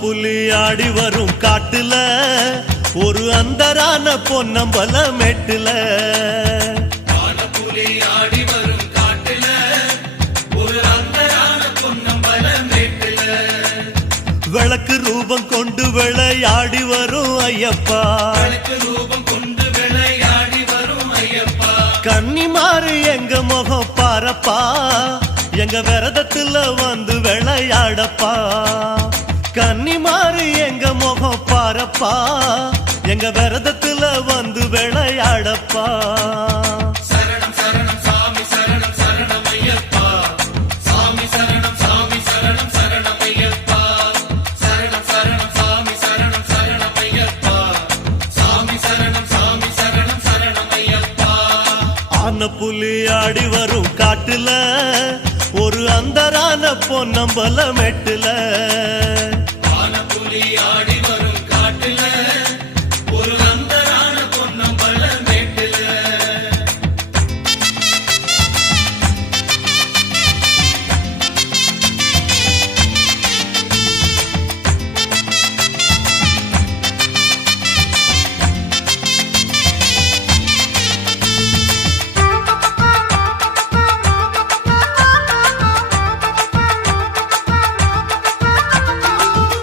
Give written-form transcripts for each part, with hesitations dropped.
புலி ஆடி வரும் காட்டுல ஒரு அந்தரான பொன்னம்பல மெட்டுல புலி ஆடி வரும் காட்டுல ஒரு அந்தரான பொன்னம்பல மெட்டுல விளக்கு ரூபம் கொண்டு விளையாடி வரும் ஐயப்பா, விளக்கு ரூபம் கொண்டு விளையாடி வரும் ஐயப்பா. கன்னிமாறு எங்க முகம் பாரப்பா, எங்க விரதத்துல வந்து விளையாடப்பா. கன்னிமாறு எங்க முகம் பாரப்பா, எங்க விரதத்துல வந்து விளையாடப்பா. சரணம் சரணம் சாமி சரணம் சரணம் ஐயப்பா, சாமி சரணம் சாமி சரணம் சரணம் ஐயப்பா. சரணம் சரணம் சாமி சரணம் சரணம் ஐயப்பா, சாமி சரணம் சாமி சரணம் சரணம் ஐயப்பா. ஆன புலி ஆடி வரும் காட்டுல ஒரு அந்தரான பொன்னம்பல மெட்டுல, புலி ஆடி வரும் காட்டுல ஒரு அந்தரான பொன்னம்பல மேட்டுல.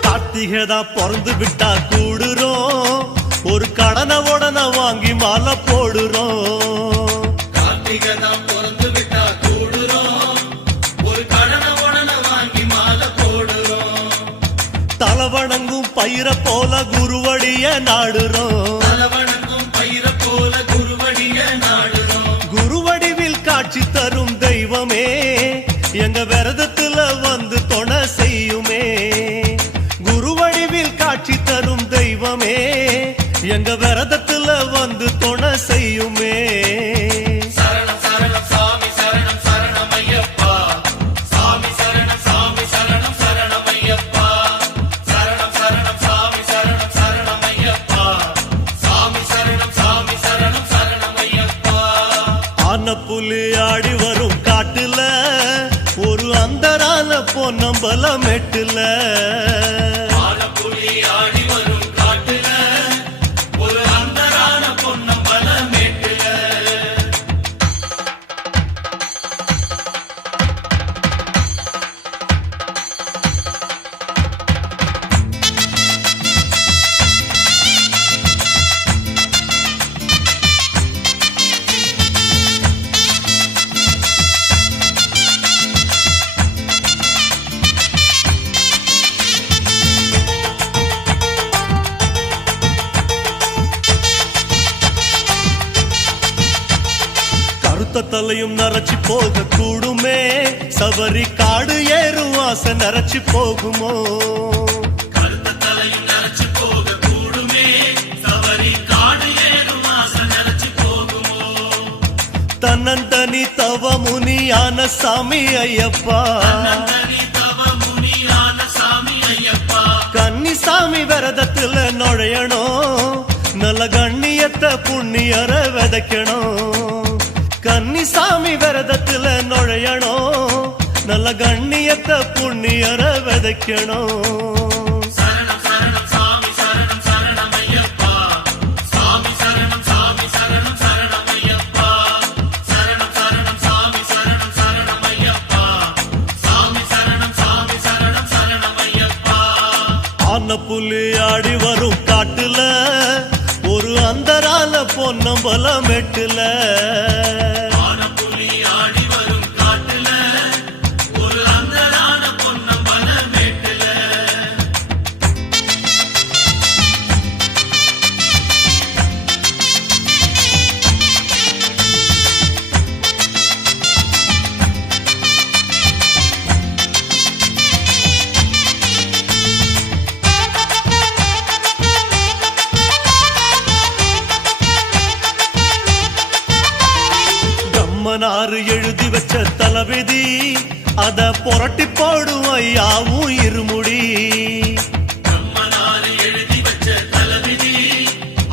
கார்த்திகைதான் பிறந்து விட்டா கூடுறோம், ஒரு கடனை உடனே வாங்கி மாலை போடுறோம். கார்த்திகைதான் பிறந்து விட்டா கூடுறோம், ஒரு கடனை உடனே வாங்கி மாலை போடுறோம். தலவணங்கும் பயிர போல குருவடிய நாடுறோம், தலவணங்கும் பயிர போல குருவடிய நாடுறோம். குருவடிவில் காட்சி தரும் தெய்வமே, எங்க விரதத்துல வந்து துணை செய்யுமே. குருவடிவில் காட்சி தரும் தெய்வமே, எங்க விரதத்துல வந்து துணை செய்யுமே. சரணம் சரணம் சாமி சரணம் சரணம் ஐயப்பா, சாமி சரணம் சாமி சரணம் சரணம் ஐயப்பா. சரணம் சரணம் சாமி சரணம் சரணம் ஐயப்பா, சாமி சரணம் சாமி சரணம் சரணம் ஐயப்பா. ஆன புலி ஆடி வரும் காட்டுல ஒரு அந்தரான பொன்னம்பல மெட்டுல, புலி ஆடி வரும் காட்டுல ஒரு அந்தரான பொன்னம்பல மேட்டுல. தலையும் நரைச்சி போக கூடுமே, சபரி காடு ஏறும் ஆசை நரைச்சி போகுமோ. கருத்த தலையும் நரைச்சி போக கூடுமே, சபரி காடு ஏறும் ஆசை நரைச்சி போகுமோ. தன்னந்தனி தவ முனியான சாமி ஐயப்பா, கன்னிசாமி விரதத்துல நுழையணும், நல்ல கண்ணியத்தை புண்ணியர விதைக்கணும். கன்னிசாமி விரதத்துல நுழையணும், நல்ல கண்ணியத்தை புண்ணியர விதைக்கணும். சரணம் சரணம் சாமி சரணம் சரணம் ஐயப்பா, சாமி சரணம் சாமி சரணம் சரணம் ஐயப்பா. சரணம் சரணம் சாமி சரணம் சரணம் ஐயப்பா, சாமி சரணம் சாமி சரணம் சரணம் ஐயப்பா. ஆன புலி ஆடி வரும் காட்டுல ஒரு அந்தரால பொன்னம்பலம் மெட்டுல ஆனப்புலி ஆடி வரும் காட்டுல ஒரு அந்தரான பொன்னம்பல மேட்டுல கம்மனாறு எழுதி வச்ச தளபதி அத புரட்டி போடும் ஐயாவும் இருமுடி கம்மனாரு எழுதி வச்ச தளபதி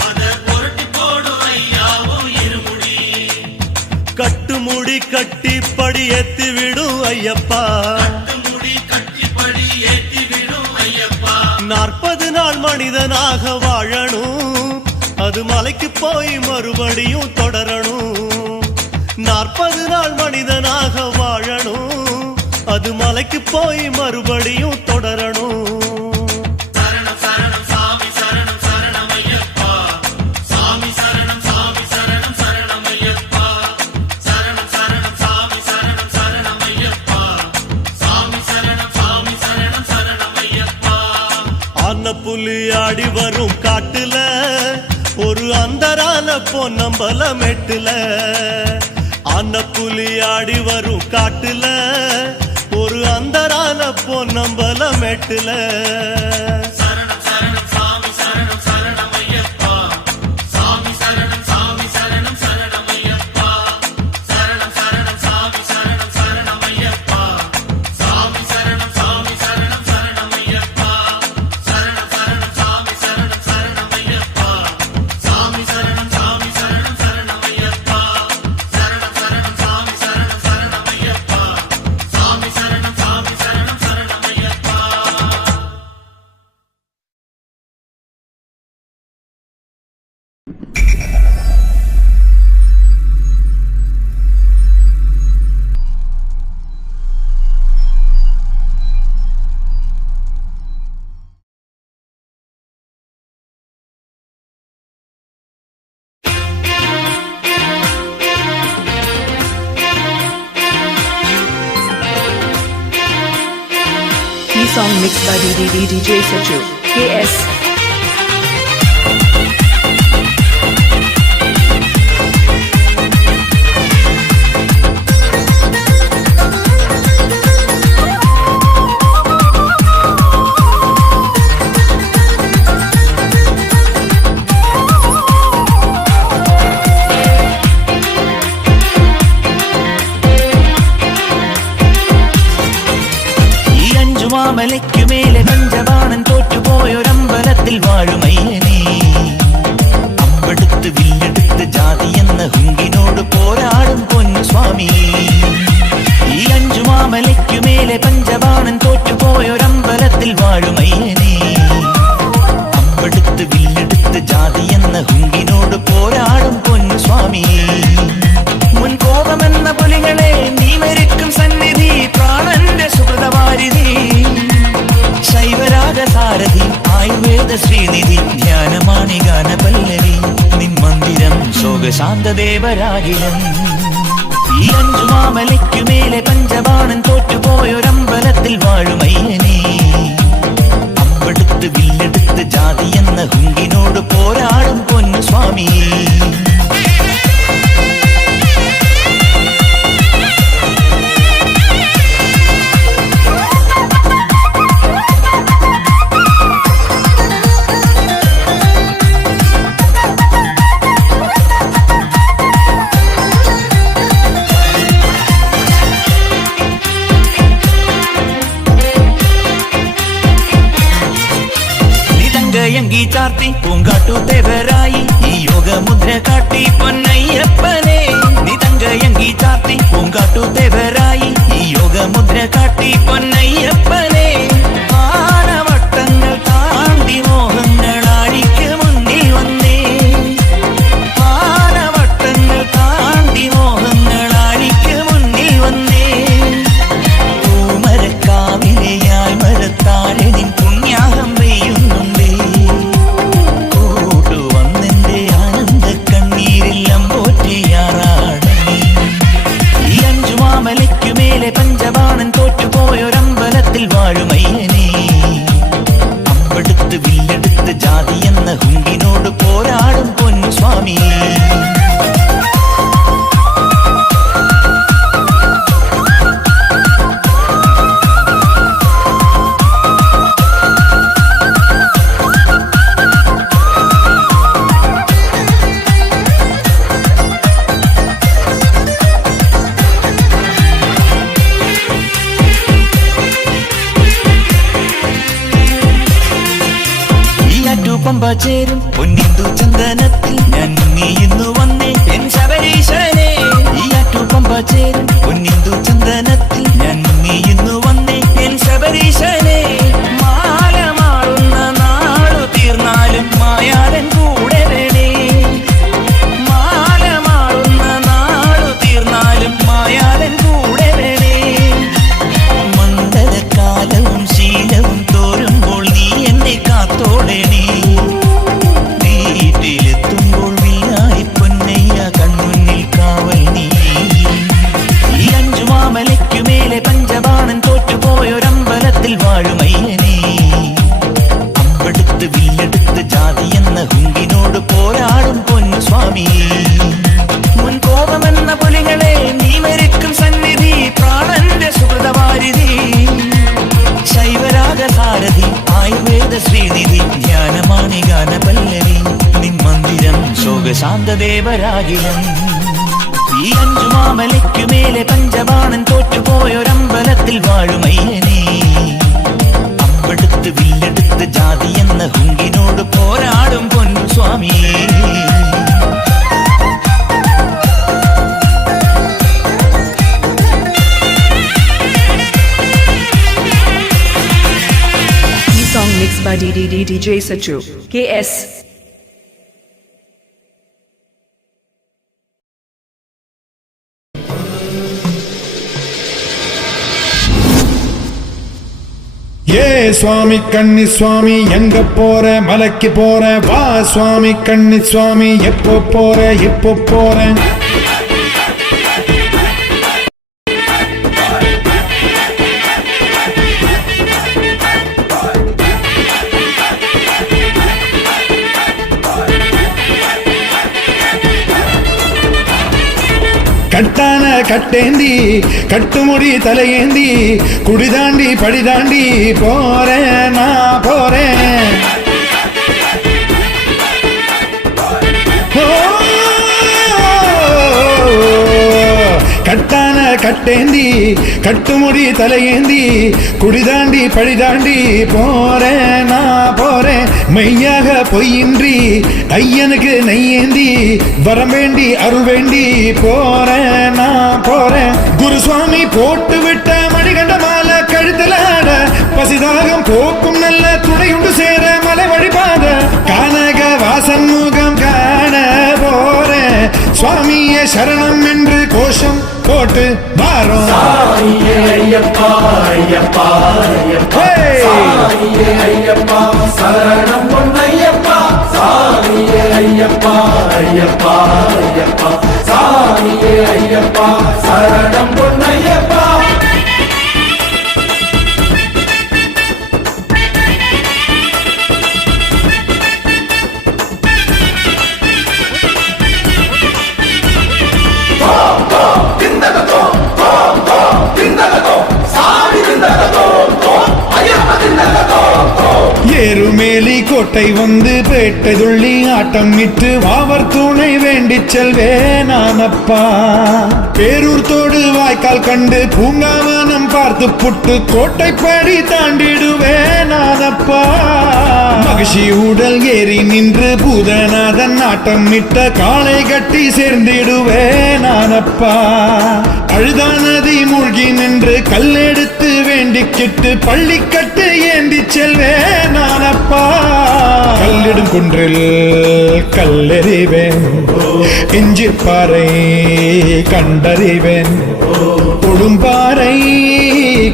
அத புரட்டி போடும் ஐயாவும் இருமுடி கட்டுமுடி கட்டி படி ஏத்தி விடும் ஐயப்பா முடி கட்டிப்படி ஏத்தி விடும் ஐயப்பா 40 நாள் மனிதனாக வாழணும் அது மலைக்கு போய் மறுபடியும் தொடரணும் 40 நாள் மனிதனாக வாழணும் அது மலைக்கு போய் மறுபடியும் தொடரணும் சரணம் சரணம் சாமி சரணம் சரணம் ஐயப்பா சாமி சரணம் சாமி சரணம் சரணம் ஐயப்பா சரணம் சரணம் சாமி சரணம் சரணம் ஐயப்பா சாமி சரணம் சாமி சரணம் சரணம் ஐயப்பா புலி ஆடி வரும் காட்டுல ஒரு அந்தரால பொன்னம்பலம் மெட்டுல புலி ஆடி வரும் காட்டுல ஒரு அந்தரால பொன்னம்பலம் மெட்டுல சரணம் சரணம் சாமி சரணம் சரணம் ஐயப்பா சாமி சரணம் சாமி சரணம் சரணம் ஐயப்பா சரணம் சரணம் சாமி சரணம் சரணம் ஐயப்பா சாமி சரணம் சாமி சரணம் சரணம் ஐயப்பா சரணம் சரணம் சாமி சரணம் சரணம் ஐயப்பா சாமி சரணம் சாமி சரணம் சரணம் ஐயப்பா சரணம் சரணம் சாமி சரணம் சரணம் ஐயப்பா சாமி சரணம் சாமி சரணம் சரணம் Ayyappa Song mixed by DJ Saju. KS. മലയ്ക്കു മേലെ പഞ്ചബാണൻ തോറ്റുപോയൊരമ്പലത്തിൽ വാഴുമയ്യനേ അമ്പെടുത്ത് വില്ലെടുത്ത് ജാതി എന്ന ഹുങ്കിനോട് പോരാടും പൊന്നു സ്വാമി ഈ അഞ്ചുമാമലയ്ക്കു മേലെ പഞ്ചബാണൻ തോറ്റുപോയൊരമ്പലത്തിൽ വാഴുമയ്യനേ അമ്പെടുത്ത് വില്ലെടുത്ത് ജാതി എന്ന ഹുങ്കിനോട് പോരാടും പൊന്നു സ്വാമി മുൻകോപമെന്ന പുലികളെ നീ മരിക്കും സന്നിധി പ്രാണന്റെ സുഹൃതവാരിധി ശൈവരാഗസാരഥി ആയുർവേദ ശ്രീനിധി ധ്യാനമാണി ഗാനപല്ലവി നിൻ മന്ദിരം ശോകശാന്തദേവരാകിലം ഈ അഞ്ചുമാമലയ്ക്കു മേലെ പഞ്ചബാണൻ തോറ്റുപോയൊരമ്പലത്തിൽ വാഴുമയ്യനേ അമ്പെടുത്ത് വില്ലെടുത്ത് ജാതി എന്ന ഹുങ്കിനോട് പോരാടും പൊന്നു സ്വാമി യങ്കി ചാർത്തി പൂങ്കാട്ടുതേവരായി ഈ യോഗമുദ്ര കാട്ടി പൊന്നയ്യപ്പനെ നിതങ്കയങ്കി ചാർത്തി പൂങ്കാട്ടുതേവരായി ഈ യോഗമുദ്ര കാട്ടി പൊന്നയ്യപ്പനെ ആനവട്ടങ്ങൾ താണ്ടി മോഹങ്ങളാഴിക്ക് മുന്നിൽ വന്നേ ആനവട്ടങ്ങൾ താണ്ടി മോഹങ്ങളാഴിക്ക് മുന്നിൽ വന്നേ പൂമരക്കാവിലെയായി മരത്താഴെ നിൻ പുണ്യാഹം പെയ്യുന്നുണ്ടേ அம்பலத்தில் வாழும் ஐயனே அம்பெடுத்து வில்லெடுத்து ஜாதி என்ன ஹுங்கினோடு போராடும் பொன்னு சுவாமி പമ്പചേരും പൊന്നിന്തു ചന്ദനത്തിൽ ഞാൻ മുങ്ങിയുന്നു വന്നേ എൻ ശബരീശനെ ഈ ആറ്റു പമ്പചേരും പൊന്നിന്തു ചന്ദനത്തിൽ ഞാൻ മുങ്ങിയുന്നു വന്നേ എൻ ശബരീശനെ മാല മാറുന്ന നാളു തീർന്നാലും മായാതൻ കൂടെ വേണേ മാല മാറുന്ന നാളു തീർന്നാലും മായാതൻ കൂടെ വേണേ മന്ദരകാലവും ശീലവും തോരുമ്പോൾ നീ എന്നെ കാത്തോടേണേ പഞ്ചബാണൻ തോറ്റുപോയൊരമ്പലത്തിൽ വാഴുമയ്യനേ അമ്പെടുത്ത് വില്ലെടുത്ത് ജാതി എന്ന ഹുങ്കിനോട് പോരാടും പൊന്നു സ്വാമി മുൻകോപമെന്ന പുലികളെ നീ മരിക്കും സന്നിധി പ്രാണന്റെ സുഹൃതവാരിധി ശൈവരാഗസാരഥി ആയുർവേദ ശ്രീനിധി ജ്ഞാനമാണി ഗാനപല്ലവി നിൻ മന്ദിരം ശോകശാന്തദേവരാകിലം ഈ അഞ്ചുമാമലയ്ക്കുമേലെ പഞ്ചബാണൻ തോറ്റുപോയൊരമ്പലത്തിൽ വാഴുമയ്യനേ അമ്പെടുത്ത് വില്ലെടുത്ത് ജാതി എന്ന ഹുങ്കിനോട് പോരാടും പൊന്നു സ്വാമി ഈ song mixed by DJ Sachu, KS. ஏ சுவாமி கண்ணி சுவாமி எங்க போற மலைக்கு போற வா சுவாமி கண்ணி சுவாமி எப்போ போற எப்போ போற கட்டான கட்டேந்தி கட்டுமுடி தலையேந்தி குடிதாண்டி படிதாண்டி போறேன் நான் போறேன் கட்டான கட்டேந்தி கட்டுமுடி தலையேந்தி குடிதாண்டி படிதாண்டி போறேன் நான் போறேன் மெய்யாக பொய்யின்றி ஐயனுக்கு நெய்யேந்தி வரம் வேண்டி அருள் வேண்டி போறேன் நான் போறேன் குருசுவாமி போட்டு விட்ட மணிகண்ட மாலை கழுத்தலாட பசிதாகம் போக்கும் நல்ல துணையுண்டு சேர மலை வழிபாத கானக வாசன் முகம் காண போறேன் சுவாமியே சரணம் என்று கோஷம் போட்டு வாரோம் சாமியே ஐயப்பா ஐயப்பா ஐயப்பா சாமியே ஐயப்பா சரணம் பொன்னையப்பா சாமியே ஐயப்பா ஐயப்பா ஐயப்பா சாமியே ஐயப்பா சரணம் பொன்னையப்பா ஏறுமேலி கோட்டை வந்து பேட்டை துள்ளி ஆட்டம் இட்டு வாவர் துணை வேண்டிச் செல்வேனானப்பா பேரூர் தோடு வாய்க்கால் கண்டு பூங்காவனம் பார்த்து புட்டு கோட்டைப்படி தாண்டிடுவேனானப்பா மகிழ்ச்சி உடல் ஏறி நின்று பூதநாதன் ஆட்டம் இட்ட காளை கட்டி சேர்ந்திடுவேனானப்பா அழுதா நதி மூழ்கி நின்று கல்லெடுத்து வேண்டிக்கிட்டு பள்ளி கட்டு ஏந்தி செல்வேனானப்பா கல்லிடும் குன்றில் கல்லெறிவேன் இஞ்சிப்பாறை கண்டறிவேன் கொடும்பாறை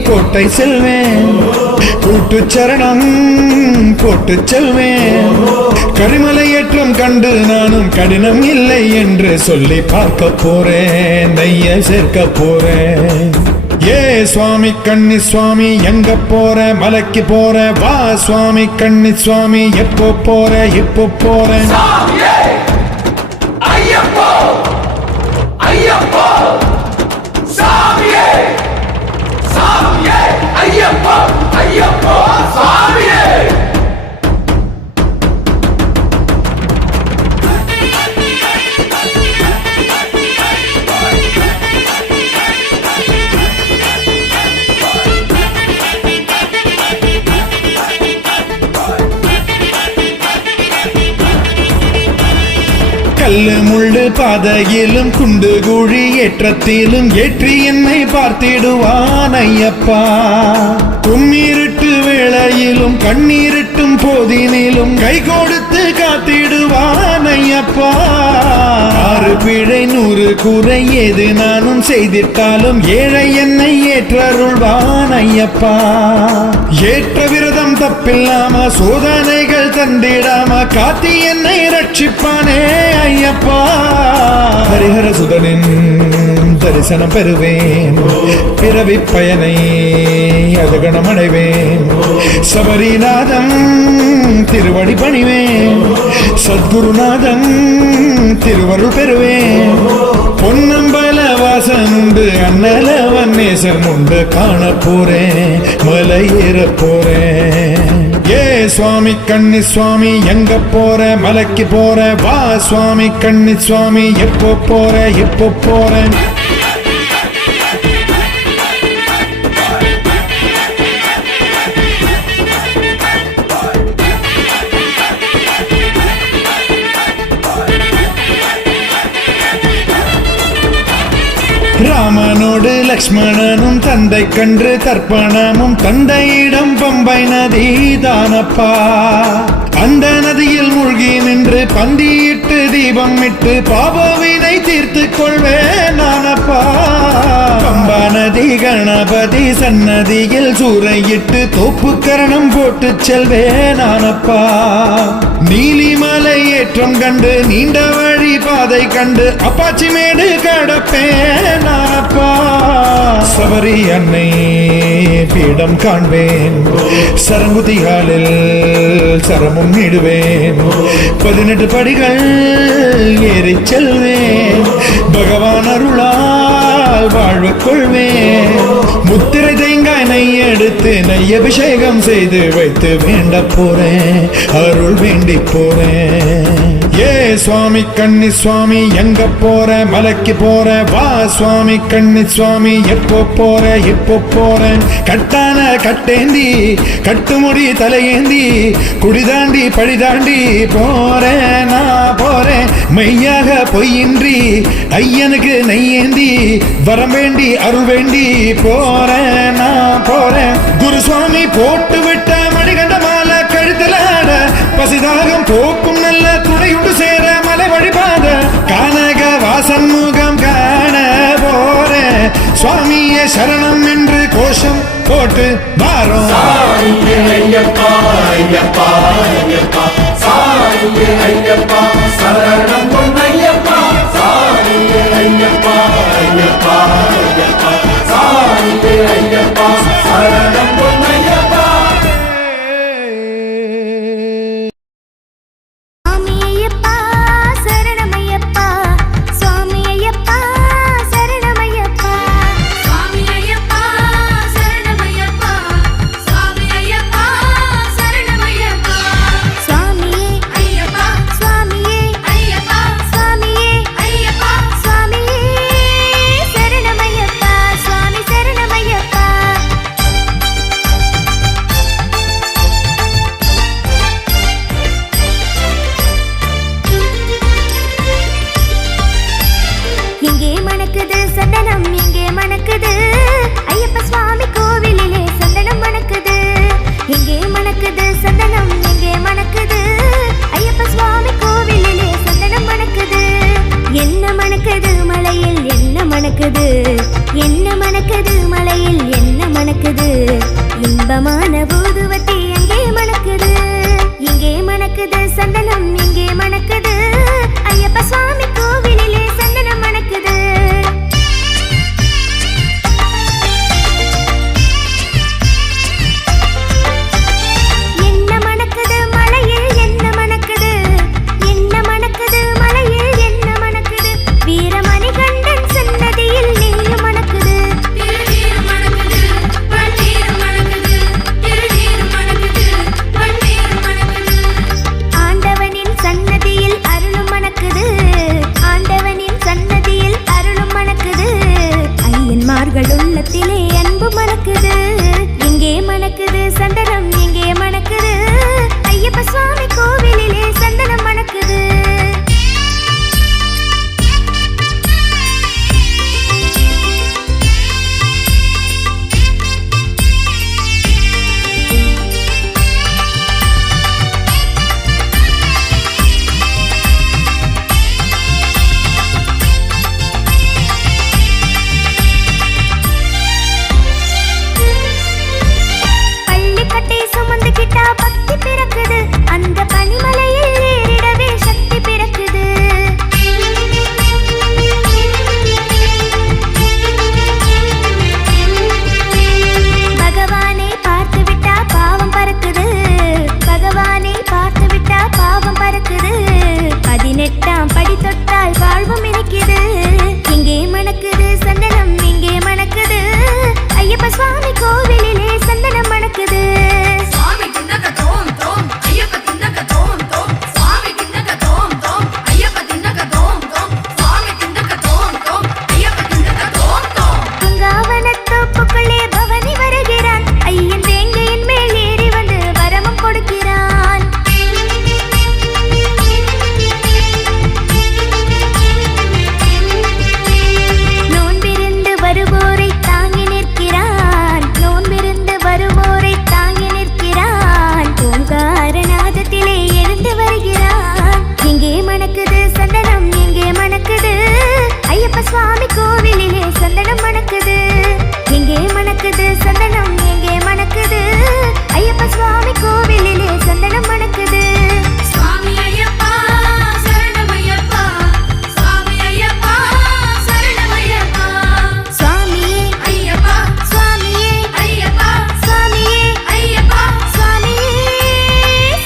கோட்டை செல்வேன் கூட்டு சரணம் போட்டு செல்வேன் கரிமலை ஏற்றம் கண்டு நானும் கடினம் இல்லை என்று சொல்லி பார்க்க போறேன் நெய்ய சேர்க்க போறேன் ஏ சுவாமி கன்னி சுவாமி எங்க போற மலைக்கு போற வா சுவாமி கன்னி சுவாமி எப்போ போற எப்போ போற சாமியே ஐயப்போ ஐயப்போ சாமியே சாமியே ஐயப்போ ஐயப்போ சாமியே கல்லு முள்ளு பாதையிலும் குண்டு குழி ஏற்றத்திலும் ஏற்றி என்னை பார்த்திடுவான் ஐயப்பா கும்மிருட்டு வேளையிலும் கண்ணீரிட்டும் போதினிலும் கை கொடுத்து காத்திடுவான் ஐயப்பா ஆறு பிழை 100 குறை ஏது நானும் செய்திட்டாலும் ஏழை என்னை ஏற்றருள்வான் ஐயப்பா ஏற்ற விரதம் தப்பில்லாம சோதனைகள் தந்திடாம காத்தி என்னை ரட்சிப்பானே ஐயப்பா ஹரிஹர சுதனின் தரிசனம் பெறுவேன் பிறவி பயனை அதுகணம் அடைவேன் சபரிநாதன் திருவடி பணிவேன் சத்குருநாதன் திருவருள் பெறுவேன் பொன்னம்பல வாசன் உண்டு அண்ணலவன் நேசன் உண்டு காண போறேன் மலை ஏற போறேன் ஏ சுவாமி கன்னி சுவாமி எங்க போற மலைக்கு போற வா சுவாமி கன்னி சுவாமி எப்போ போற எப்போ போற ராமனோடு லக்ஷ்மணனும் தந்தை கன்று தர்ப்பணமும் தந்தையிடம் பம்பை நதி தானப்பா அந்த நதியில் மூழ்கி நின்று பந்தியிட்டு தீபம் இட்டு பாபவினை தீர்த்து கொள்வேன் நானப்பா பம்பா நதி கணபதி சன்னதியில் சூறையிட்டு தோப்பு கரணம் போட்டு செல்வேன் நானப்பா நீலிமலை ஏற்றம் கண்டு நீண்ட வழி பாதை கண்டு அப்பாச்சி மேடு கடப்பேன் நானப்பா சபரி அன்னை பீடம் காண்பேன் சரங்குதிகாலில் சரமும் இடுவேன் 18 படிகள் ஏறி செல்வேன் பகவான் அருளால் வாழ்வு கொள்வேன் முத்திரை தேங்காய் நெய் எடுத்து நெய் அபிஷேகம் செய்து வைத்து வேண்ட போறேன் அருள் வேண்டி போறேன் ஏ சுவாமி கன்னி சுவாமி எங்க போற மலைக்கு போற வா சுவாமி கன்னி சுவாமி எப்போ போற எப்போ போறேன் கட்டான கட்டேந்தி கட்டுமுடி தலையேந்தி குடிதாண்டி பழிதாண்டி போறேன் நான் போறேன் மெய்யாக பொய்யின்றி ஐயனுக்கு நெய்யேந்தி வரம் வேண்டி அருள் வேண்டி போறேன் நான் போறேன் குருசுவாமி போட்டு விட்ட மணிகண்ட மாலை கழுத்துல பசிதாகம் போக்கும் நல்ல துணையுண்டு சேர மலை வழிபாத கானக வாசன் முகம் காண போறேன் சுவாமியே சரணம் என்று கோஷம் போட்டு வாரோம் சாமியே ஐயப்பா ஐயப்பா ஐயப்பா சாமியே ஐயப்பா சரணம் பொன்னையப்பா சாமியே ஐயப்பா ஐயப்பா ஐயப்பா சாமியே ஐயப்பா சரணம் பொன்னையப்பா என்ன மணக்குது மலையில் என்ன மணக்குது இன்பமான ஊதுவத்தி எங்கே மணக்குது இங்கே மணக்குது சந்தனம் இங்கே மணக்குது ஐயப்ப சுவாமி கோவிலிலே சந்தனம் மணக்குது சந்தனம் எங்கே மணக்குது ஐயப்ப சுவாமி கோவிலிலே சந்தனம் மணக்குது பக்தி பிறக்குது அந்த பனிமலையில் ஏறிடவே சக்தி பிறக்குது பகவானை பார்த்து விட்டா பாவம் பறக்குது பகவானை பார்த்து விட்டா பாவம் பறக்குது 18ஆம் படி தொட்டால் வாழ்வும் இனிக்குது இங்கே மணக்குது சந்தனம் இங்கே மணக்குது ஐயப்ப சுவாமி கோவிலிலே சந்தனம் மணக்குது சுவாமி கோவிலிலே சந்தனம் மணக்குது எங்கே மணக்குது சந்தனம் எங்கே மணக்குது ஐயப்ப சுவாமி கோவிலிலே சந்தனம் மணக்குது சுவாமி ஐயப்பா சரணம் ஐயப்பா சுவாமி ஐயப்பா சரணம் ஐயப்பா சுவாமியே ஐயப்பா சுவாமியே ஐயப்பா சுவாமியே ஐயப்பா சுவாமியே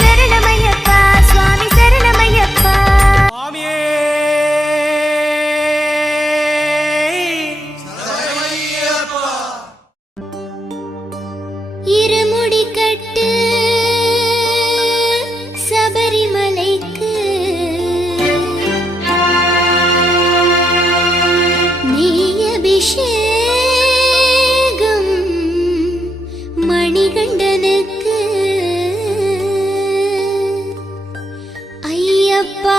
சரணம் ஐயப்பா சுவாமி சரணம் ஐயப்பா சுவாமியே இருமுடி கட்டு சபரிமலைக்கு நெய் அபிஷேகம் மணிகண்டனுக்கு ஐயப்பா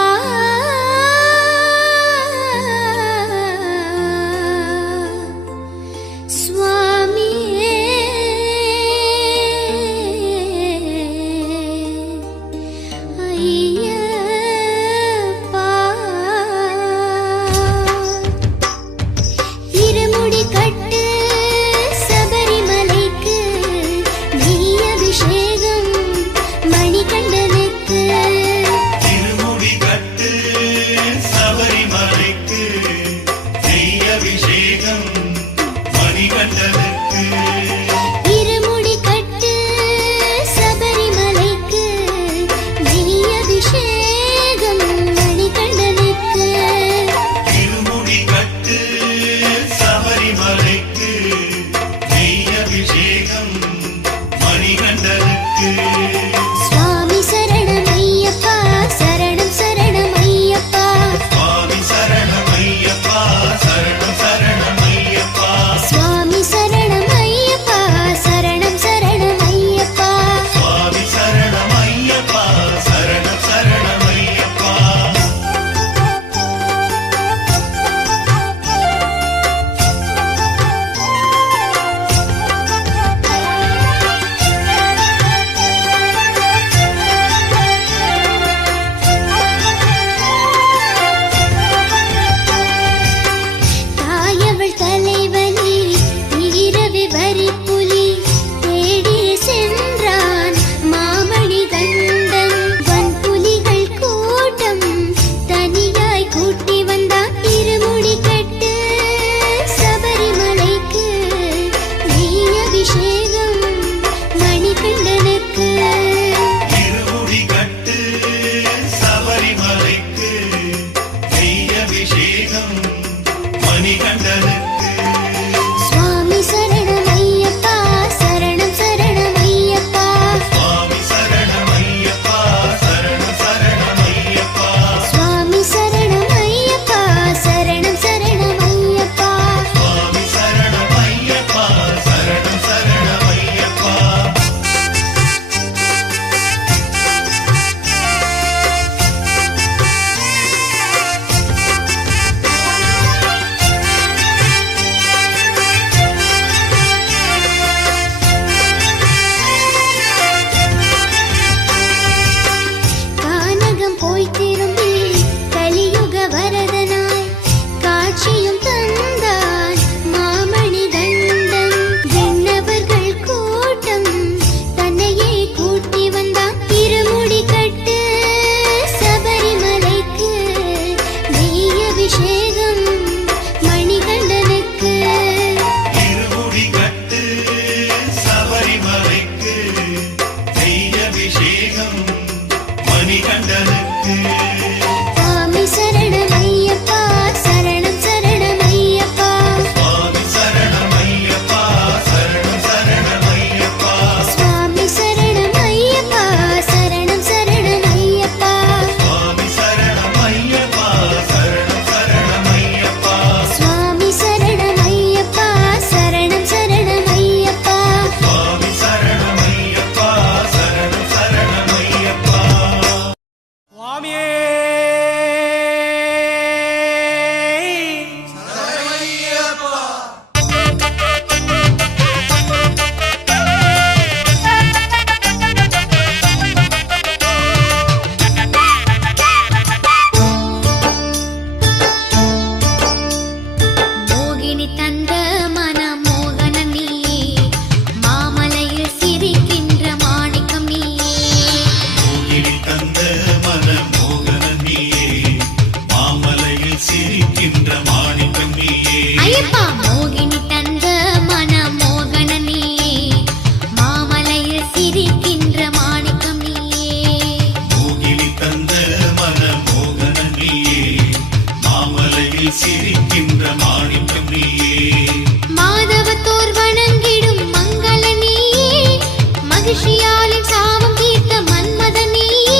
மணவாளின் சாபம் தீர்த்த மன்மதன் நீயே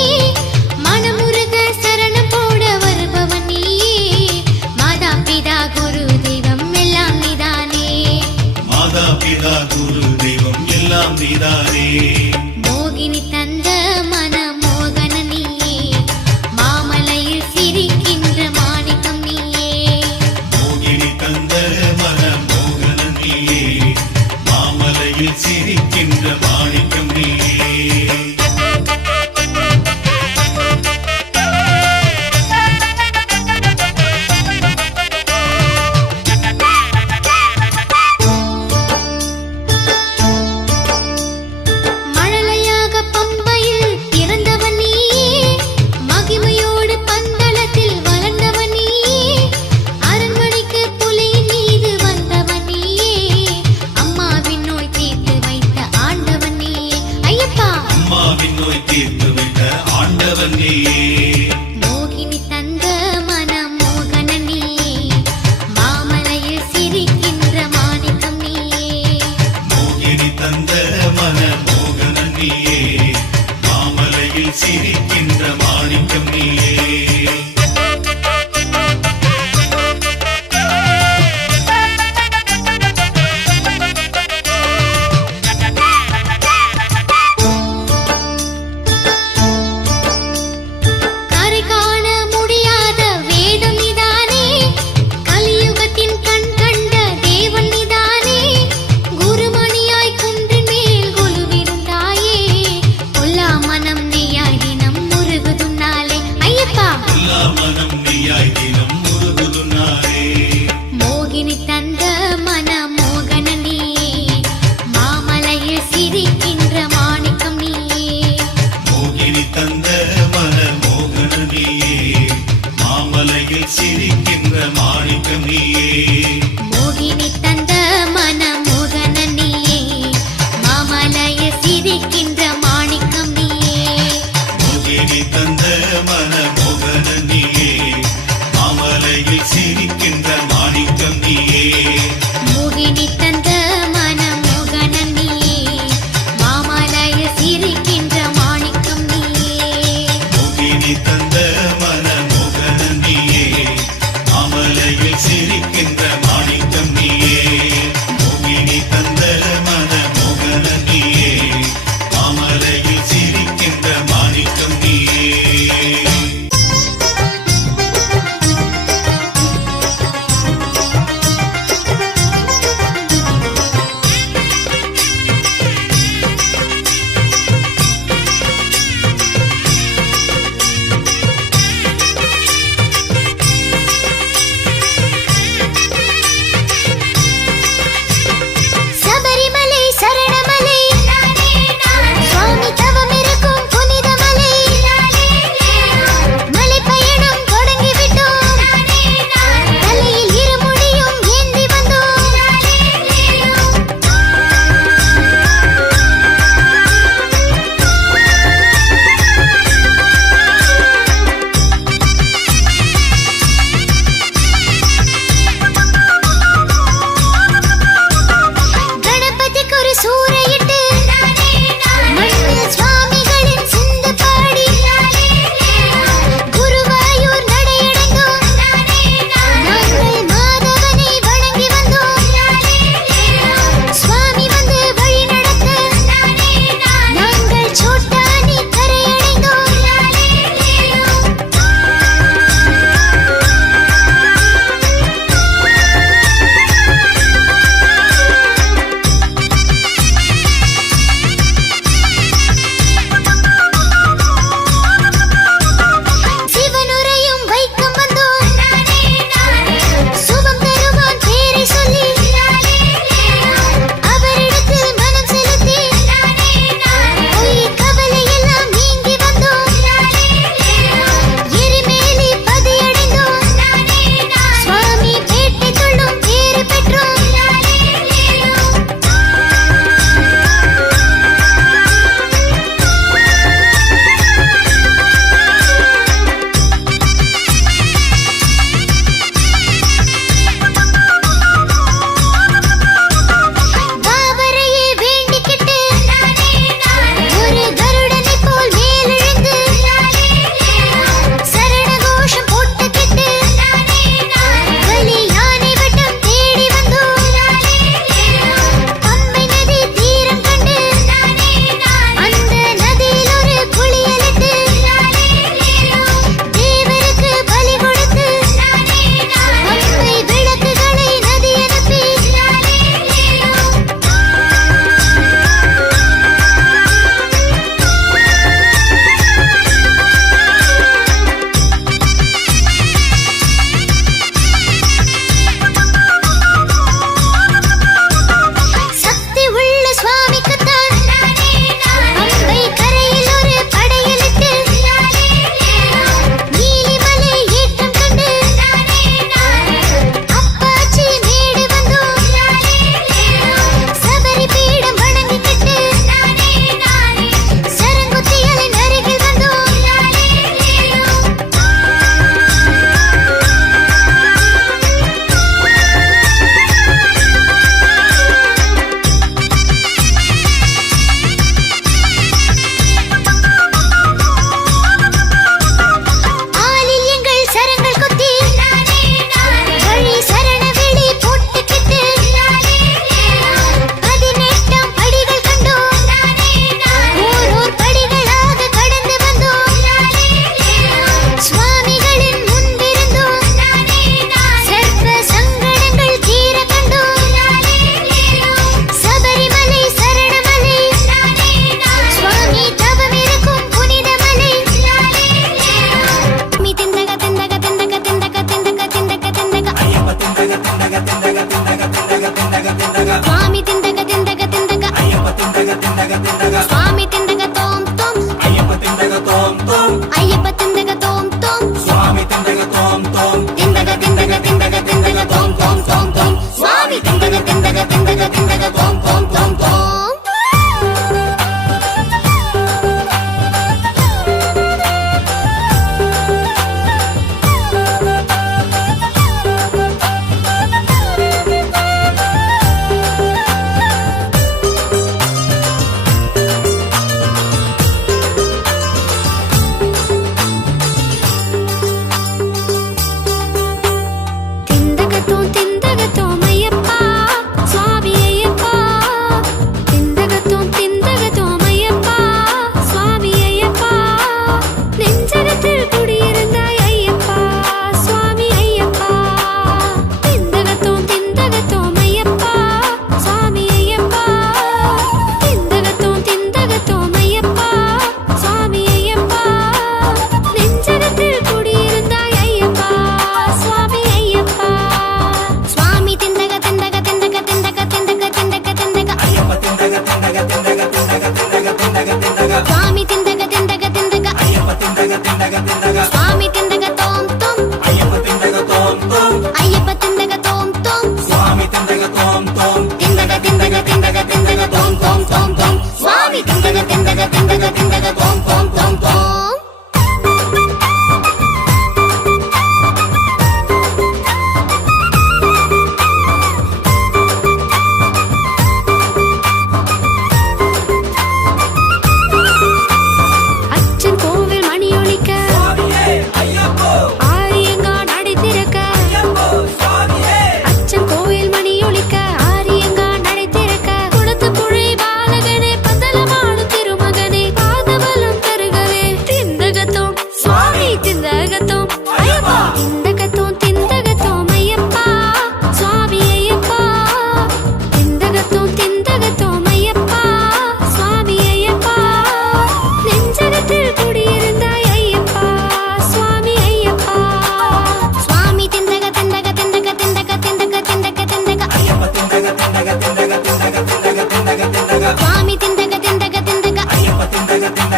மனமுருக சரணம் போட வருபவன் நீயே மாதா பிதா குரு தெய்வம் எல்லாம் நீதானே மாதா பிதா குரு தெய்வம் எல்லாம் நீதானே மோகினி தந்த மன மோகன நீயே மாமலையில் சிரிக்கின்ற மாணிக்கம் நீயே மோகினி தந்த மன மோகன நீயே மாமலையில் சிரிக்கின்ற மாணிக்கம் நீயே மழலையாக பம்பையில் பிறந்தவன் நீயே மகிமையோடு பந்தளத்தில் வளர்ந்தவன் நீயே அரண்மனைக்கு புலியின் மீது வந்தவன் நீயே அம்மாவின் நோய் தீர்த்து வைத்த ஆண்டவன் நீயே ஐயப்பா அம்மாவின் நோய் தீர்த்து வைத்த ஆண்டவன் நீயே மோகினி தந்த மன மோகன நீயே மாமலையில் சிரிக்கின்ற மாணிக்கம் நீயே மோகினி தந்த மன மோகன நீயே மாமலையில் சிரிக்கின்ற மாணிக்கம் நீயே கரை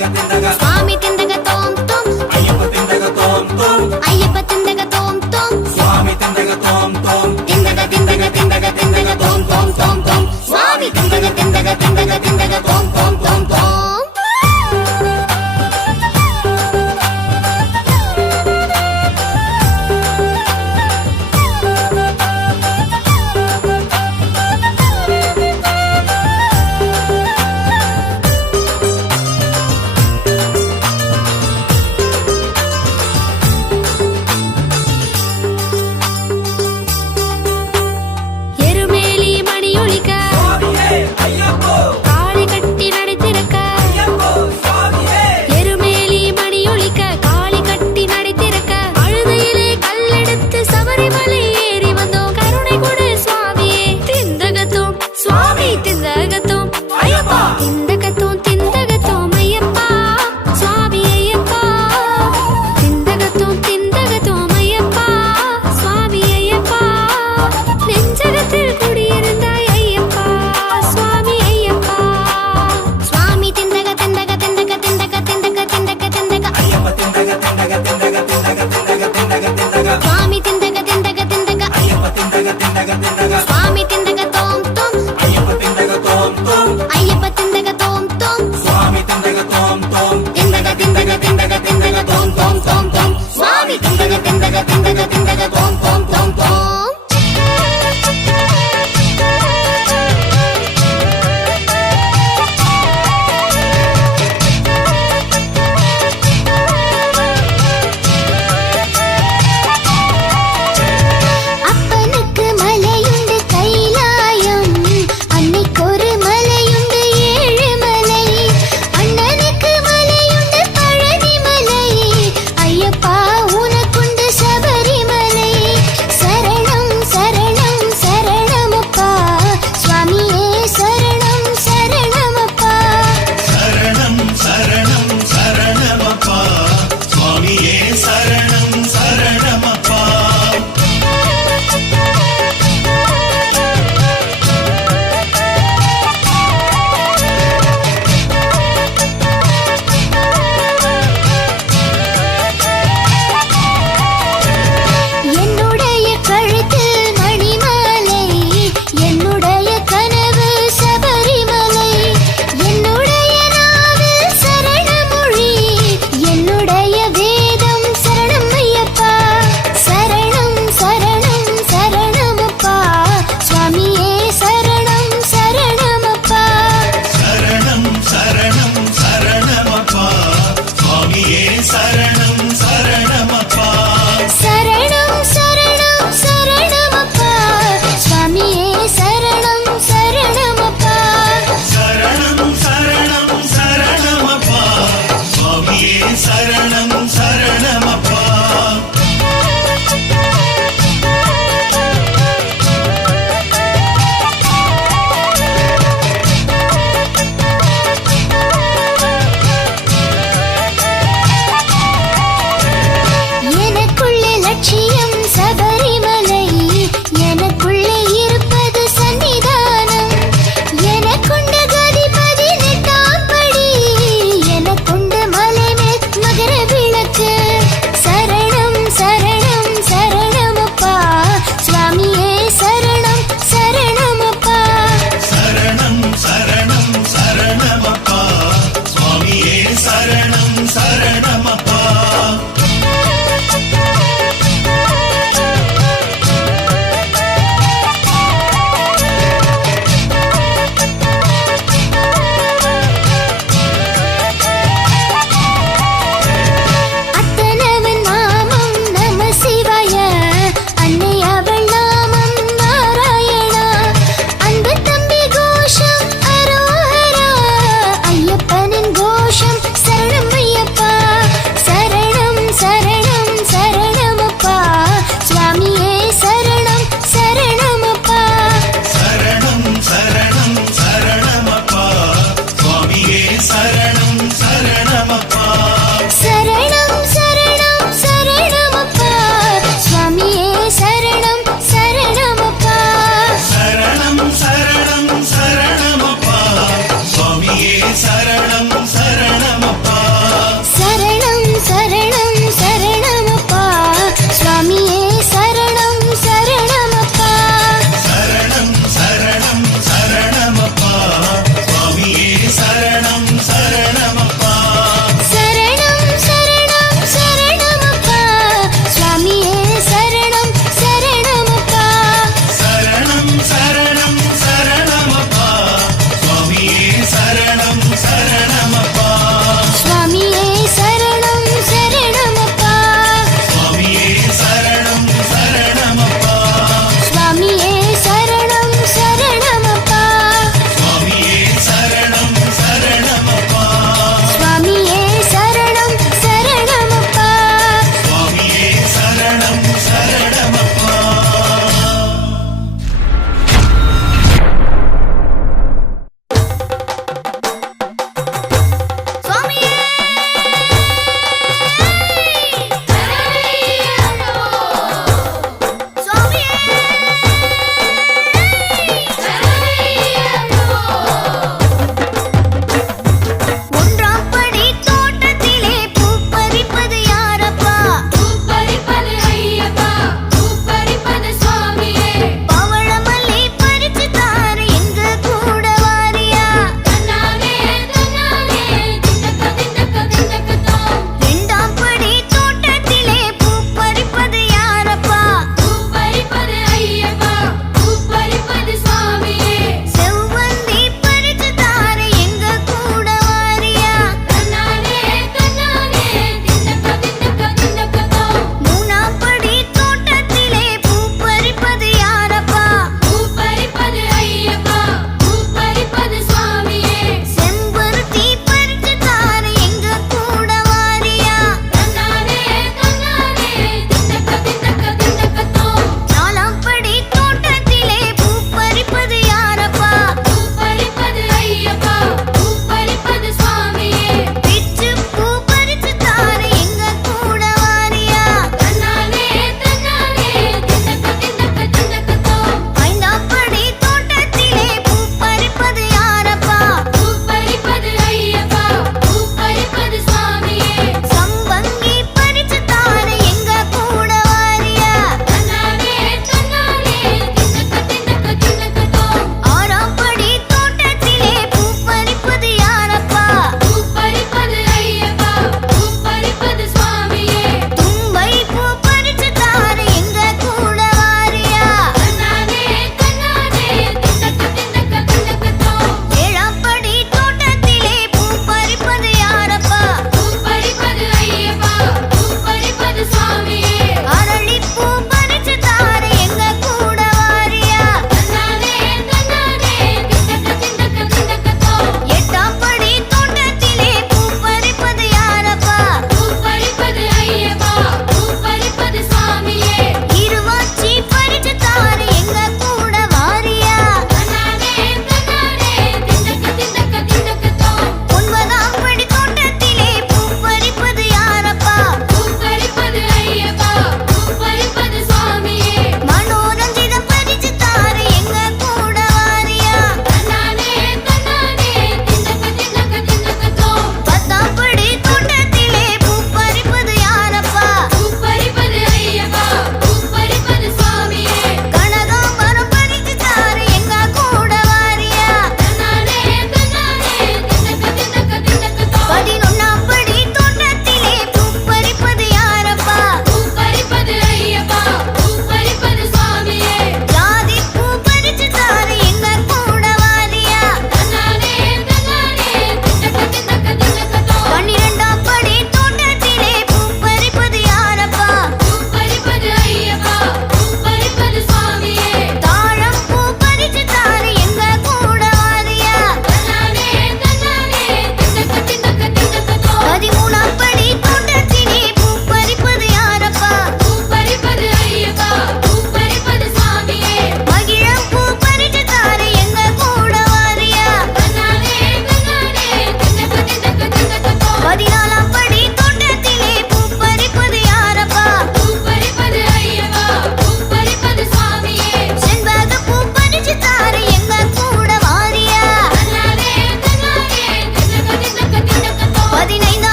சுவாமி திந்தக தோம் தோம் ஐயப்ப திந்தக தோம் தோம் ஐயப்ப திந்தக தோம் தோம் சுவாமி திந்தக தோம் தோம் திந்தக திந்தக திந்தக திந்தக தோம் தோம் தோம் தோம் சுவாமி திந்தக திந்தக திந்தக திந்தக தோம் தோம் தோம் தோம் எருமேலி மணியொலிக்க காளி கட்டி நடைத்திருக்க எருமேலி மணியொலிக்க காளி கட்டி நடைத்திருக்க அழுதையிலே கல்லெடுத்து சபரிமலை ஏறி வந்தோம் கருணை கொடு சுவாமியே திந்தகத்தோம் சுவாமி திந்தகத்தோம் ஐயப்பா திந்தகத்தோம் திந்தகத்தோம் ஐயப்பா சுவாமி ஐயப்பா திந்தகத்தோம் திந்தகத்தோம் ஐயப்பா சுவாமி ஐயப்பா நெஞ்சகத்தில் குடியிருந்தாய் ஐயப்பா சுவாமி ஐயப்பா சுவாமி திந்தக திந்தக திந்தக திந்தக திந்தக திந்தக திந்தக ஐயப்ப திந்தக திந்தக திந்தக திந்தக திந்தக திந்தக திந்தக சுவாமி திந்தக திந்தக திந்தக ஐயப்ப திந்தக திந்தக திந்தக சுவாமி திந்தக தோம் தோம் ஐயப்ப திந்தக தோம் தோம் ஐயப்ப திந்தக தோம் தோம் சுவாமி திந்தக தோம் தோம் திந்தக திந்தக திந்தக திந்தக தோம் தோம் தோம் தோம் சுவாமி திந்தக திந்தக திந்தக திந்தக தோம் தோம் தோம் தோம் அப்பனுக்கு மலையுண்டு கைலாயம் அன்னைக்கொரு மலையுண்டு ஏழுமலை அண்ணனுக்கு மலையுண்டு பழனி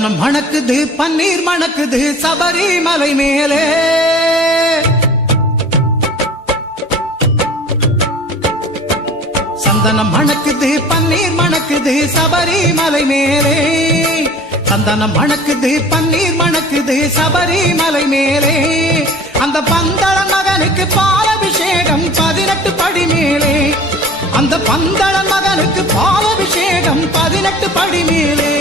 சந்தனம் மணக்குது பன்னீர் மணக்குது சபரிமலை மேலே சந்தனம் மணக்குது பன்னீர் மணக்குது சபரிமலை மேலே சந்தனம் மணக்குது பன்னீர் மணக்குது சபரிமலை மேலே அந்த பந்தள மகனுக்கு பாலபிஷேகம் 18 படி மேலே அந்த பந்தள மகனுக்கு பாலபிஷேகம் 18 படி மேலே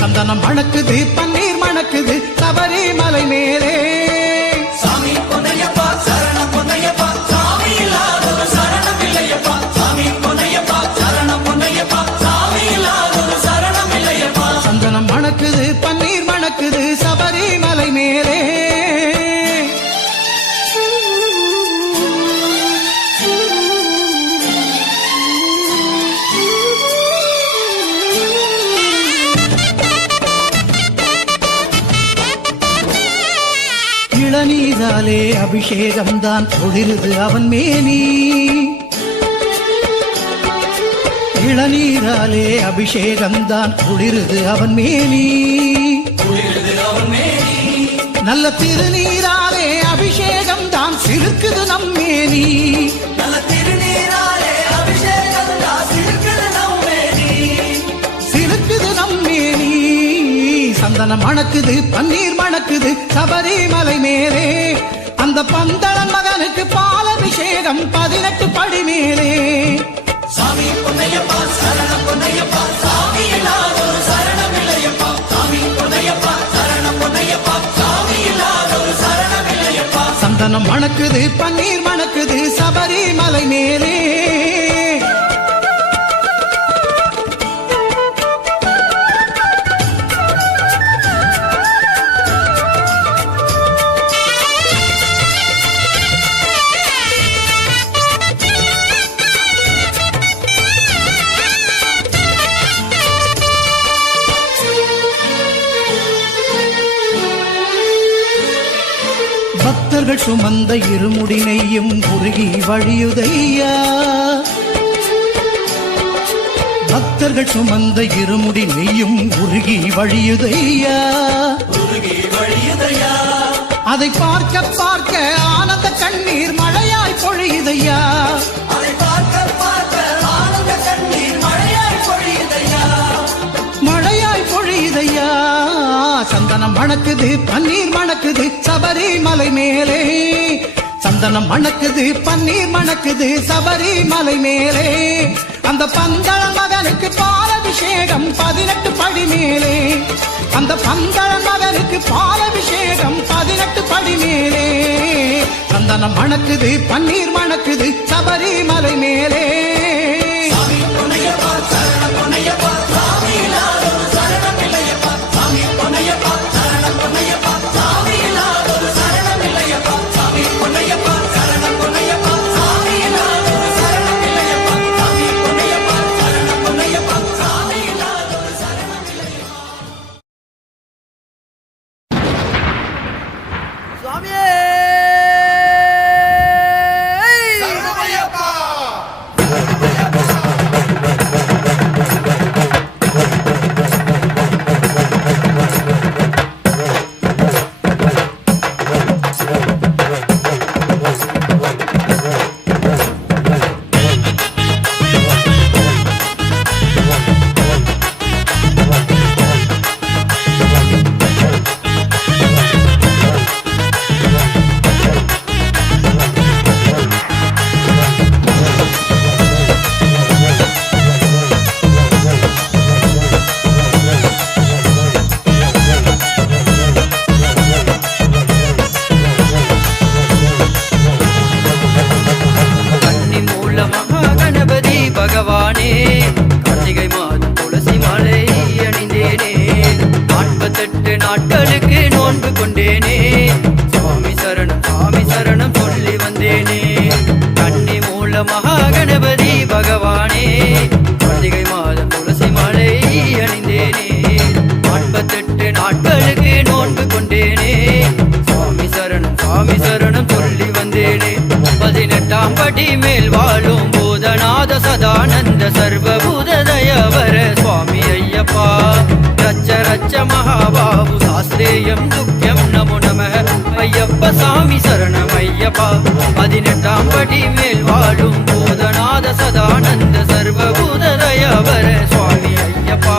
சந்தனம் மணக்குது பன்னீர் மணக்குது சபரிமலை மேலே சாமி பொன்னையப்பா சரணம் பொன்னையப்பா சாமி இல்லாத சரணம் இல்லையப்பா சாமி பொன்னையப்பா சரணம் பொன்னையப்பா சாமி இல்லாத சரணம் இல்லையப்பா சந்தனம் மணக்குது பன்னீர் மணக்குது சபரிமலை மேலே இளநீராலே அபிஷேகம் தான் ஒளிருது அவன் மேனி இளநீராலே அபிஷேகம் தான் குளிருது அவன் மேனி நல்ல திருநீராலே அபிஷேகம் தான் சிறுக்குது நம்மேனி நல்ல திருநீராலே அபிஷேகம் தான் சிறுக்குது நம்மேனி சிறுக்குது நம்மேனி சந்தனம் மணக்குது பன்னீர் மணக்குது சபரிமலை மேலே அந்த பந்தளன் மகனுக்கு பாலபிஷேகம் 18 படி மேலே சாமி பொன்னையப்பா சரணம் பொன்னையப்பா சாமி இல்லாத சரணம் இல்லையப்பா சாமி பொன்னையப்பா சரணம் பொன்னையப்பா சாமி இல்லாத சரணம் இல்லையப்பா சந்தனம் மணக்குது பன்னீர் மணக்குது சபரிமலை மேலே பக்தர்கள் சுமந்த இருமுடினையும் உருகி வழியுதையா பக்தர்கள் சுமந்த இருமுடி நெய்யும் உருகி வழியுதையா அதை பார்க்க பார்க்க ஆனந்த கண்ணீர் மழையாய் பொழியுதையா அதை பார்க்க பார்க்க ஆனந்த கண்ணீர் மழையாய் பொழியுதையா மழையாய் பொழியுதையா சந்தனம் மணக்குது பன்னீர் மணக்குது சபரிமலை மேலே சந்தனம் மணக்குது பன்னீர் மணக்குது சபரிமலை மேலே அந்த பந்தள மகனுக்கு பாலபிஷேகம் 18 படி மேலே அந்த பந்தள மகனுக்கு பாலபிஷேகம் 18 படி மேலே சந்தனம் மணக்குது பன்னீர் மணக்குது சபரிமலை மேலே சாமி பொன்னையப்பா சரணம் பொன்னையப்பா சாமி இல்லாத சரணம் இல்லையப்பா சாமி பொன்னையப்பா சரணம் பொன்னையப்பா சாமி இல்லாத சரணம் இல்லையப்பா சாமி பொன்னையப்பா சரணம் பொன்னையப்பா சாமி இல்லாத சரணம் இல்லையப்பா சாமி பொன்னையப்பா சரணம் பொன்னையப்பா சாமி இல்லாத சரணம் இல்லையப்பா சுவாமியே சரணமையப்பா பகவானே கார்த்திகை மாதம் துளசி மாலை அணிந்தேனே 48 நாட்களுக்கு நோன்பு கொண்டேனே சுவாமி சரணம் சொல்லி வந்தேனே கன்னி மூல மகா கணபதி பகவானே கார்த்திகை மாதம் துளசி மாலை அணிந்தேனே 48 நாட்களுக்கு நோன்பு கொண்டேனே சுவாமி சரணம் சொல்லி வந்தேனே 18ஆம் படி மேல் வாழும் பூதநாத சதானந்த சர்வபூத தயவர சுவாமி ஐயப்பா ரச்ச ரச்ச மகாபாவு சாஸ்திரேயம் துக்கியம் நமோ நமः ஐயப்ப சாமி சரணம் ஐயப்பா 18ஆம் படி மேல் வாழும் பூதநாத சதானந்த சர்வபூத தயாவர சுவாமி ஐயப்பா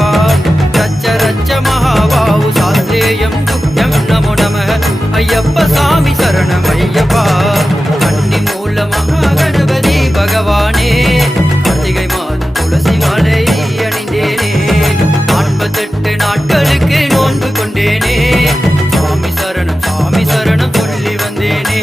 ரச்ச ரச்ச மகாபாவு சாஸ்திரேயம் துக்கியம் நமோ நமः ஐயப்ப சாமி சரணம் ஐயப்பா கன்னி மூல மகாகணபதி பகவானே கார்த்திகை மாதம் துளசி மாலை அணிந்தேனே 48 நாட்களுக்கு நோன்பு கொண்டேனே சாமி சரணம் சொல்லி வந்தேனே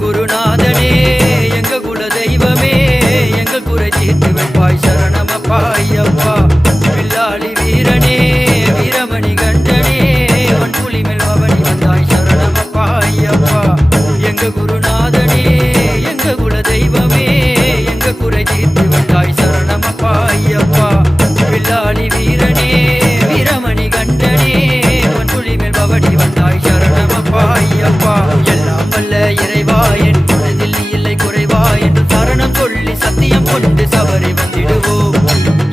குருநாதனே எங்க குல தெய்வமே எங்க குறை தீர்த்து வைப்பாய் சரணமப்பா ஐயப்பா வில்லாளி வீரனே வீரமணி கண்டனே வன்புலி மேல் பவனி வந்தாய் சரணமப்பா ஐயப்பா எங்க குருநாதனே எங்க குல தெய்வமே எங்க குறை தீர்த்து வைத்தாய் சரணமப்பா ஐயப்பா வில்லாளி வீரனே வீரமணி கண்டனே வன்புலி மேல் பவனி வந்தாய் சரணமப்பா ஐயப்பா எல்லாம் வல்ல இறைவா என் மனதில் இல்லை குறைவா என்று சரணம் சொல்லி சத்தியம் கொண்டு சபரி வந்திடுவோம்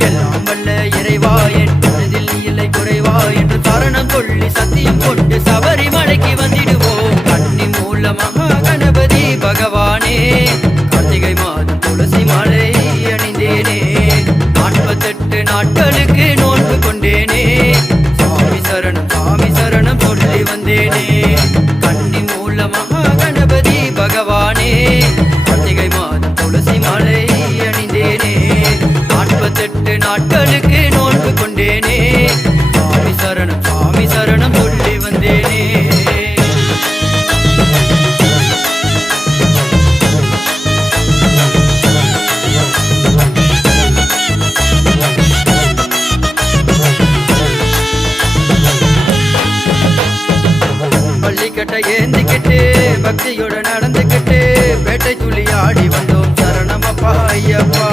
எல்லாம் வல்ல இறைவா என் மனதில் இல்லை குறைவா என்று சரணம் சொல்லி சத்தியம் கொண்டு சபரி மலைக்கு வந்திடுவோம் கன்னி மூல மகா கணபதி பகவானே கார்த்திகை மாதம் துளசி மாலை அணிந்தேனே 48 நாட்களுக்கு நோன்பு கொண்டேனே சாமி சரணம் சொல்லி வந்தேனே கன்னி மூல மகா கணபதி பகவானே கார்த்திகை மாதம் துளசி மாலை அணிந்தேனே 48 நாட்களுக்கு நோன்பு கொண்டேனே சாமி சரணம் சொல்லி வந்தேனே பள்ளிக்கட்டை ஏந்திக்கிட்டு பக்தியோட நடந்துக்கிட்டு பேட்டை துளி ஆடி வந்தோம் சரணமப்பா ஐயப்பா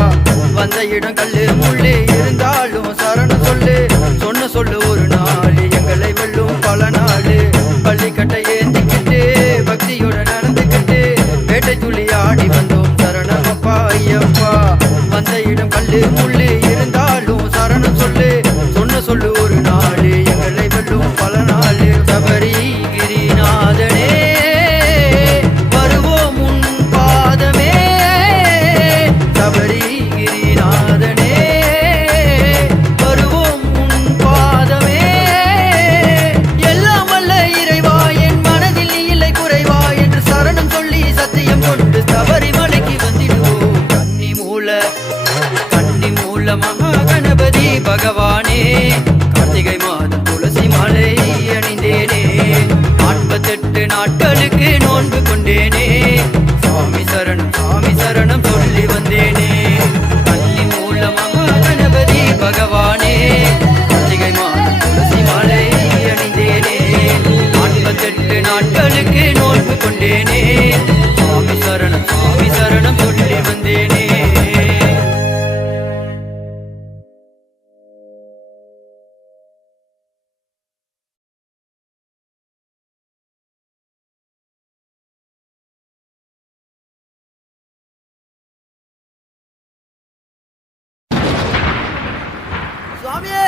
வந்த இடம் கல்லு முள்ளு இருந்தாலும் சரணம் சொல்லு ஒரு நாள் எங்களை வெல்லும் பல நாள் பள்ளிக்கட்டை ஏந்திக்கிட்டு பக்தியோட நடந்துக்கிட்டு பேட்டை துளி ஆடி வந்தோம் சரணமப்பா ஐயப்பா வந்த இடம் கல்லு முள்ளு இருந்தாலும் சரணம் சொல்லு ஒரு நாள் எங்களை வெல்லும் பல நாள் சபரி கிரிநாதனே வருவோம் உன் பாதமே சபரி கிரிநாதனே வருவோம் உன் பாதமே எல்லாம் வல்ல இறைவா என் மனதில் இல்லை குறைவா என்று சரணம் சொல்லி சத்தியம் கொண்டு சபரி மலைக்கு வந்திடுவோம் கன்னி மூல மகா கணபதி பகவானே கார்த்திகை மாதம் துளசி மாலை அணிந்தேனே 48 நாட்களுக்கு நோன்பு கொண்டேனே சாமி சரணம் சொல்லி வந்தேனே கன்னி மூல மகா கணபதி பகவானே கார்த்திகை மாதம் துளசி மாலை அணிந்தேனே 48 நாட்களுக்கு நோன்பு கொண்டேனே சாமி சரணம் சொல்லி வந்தேனே சுவாமியே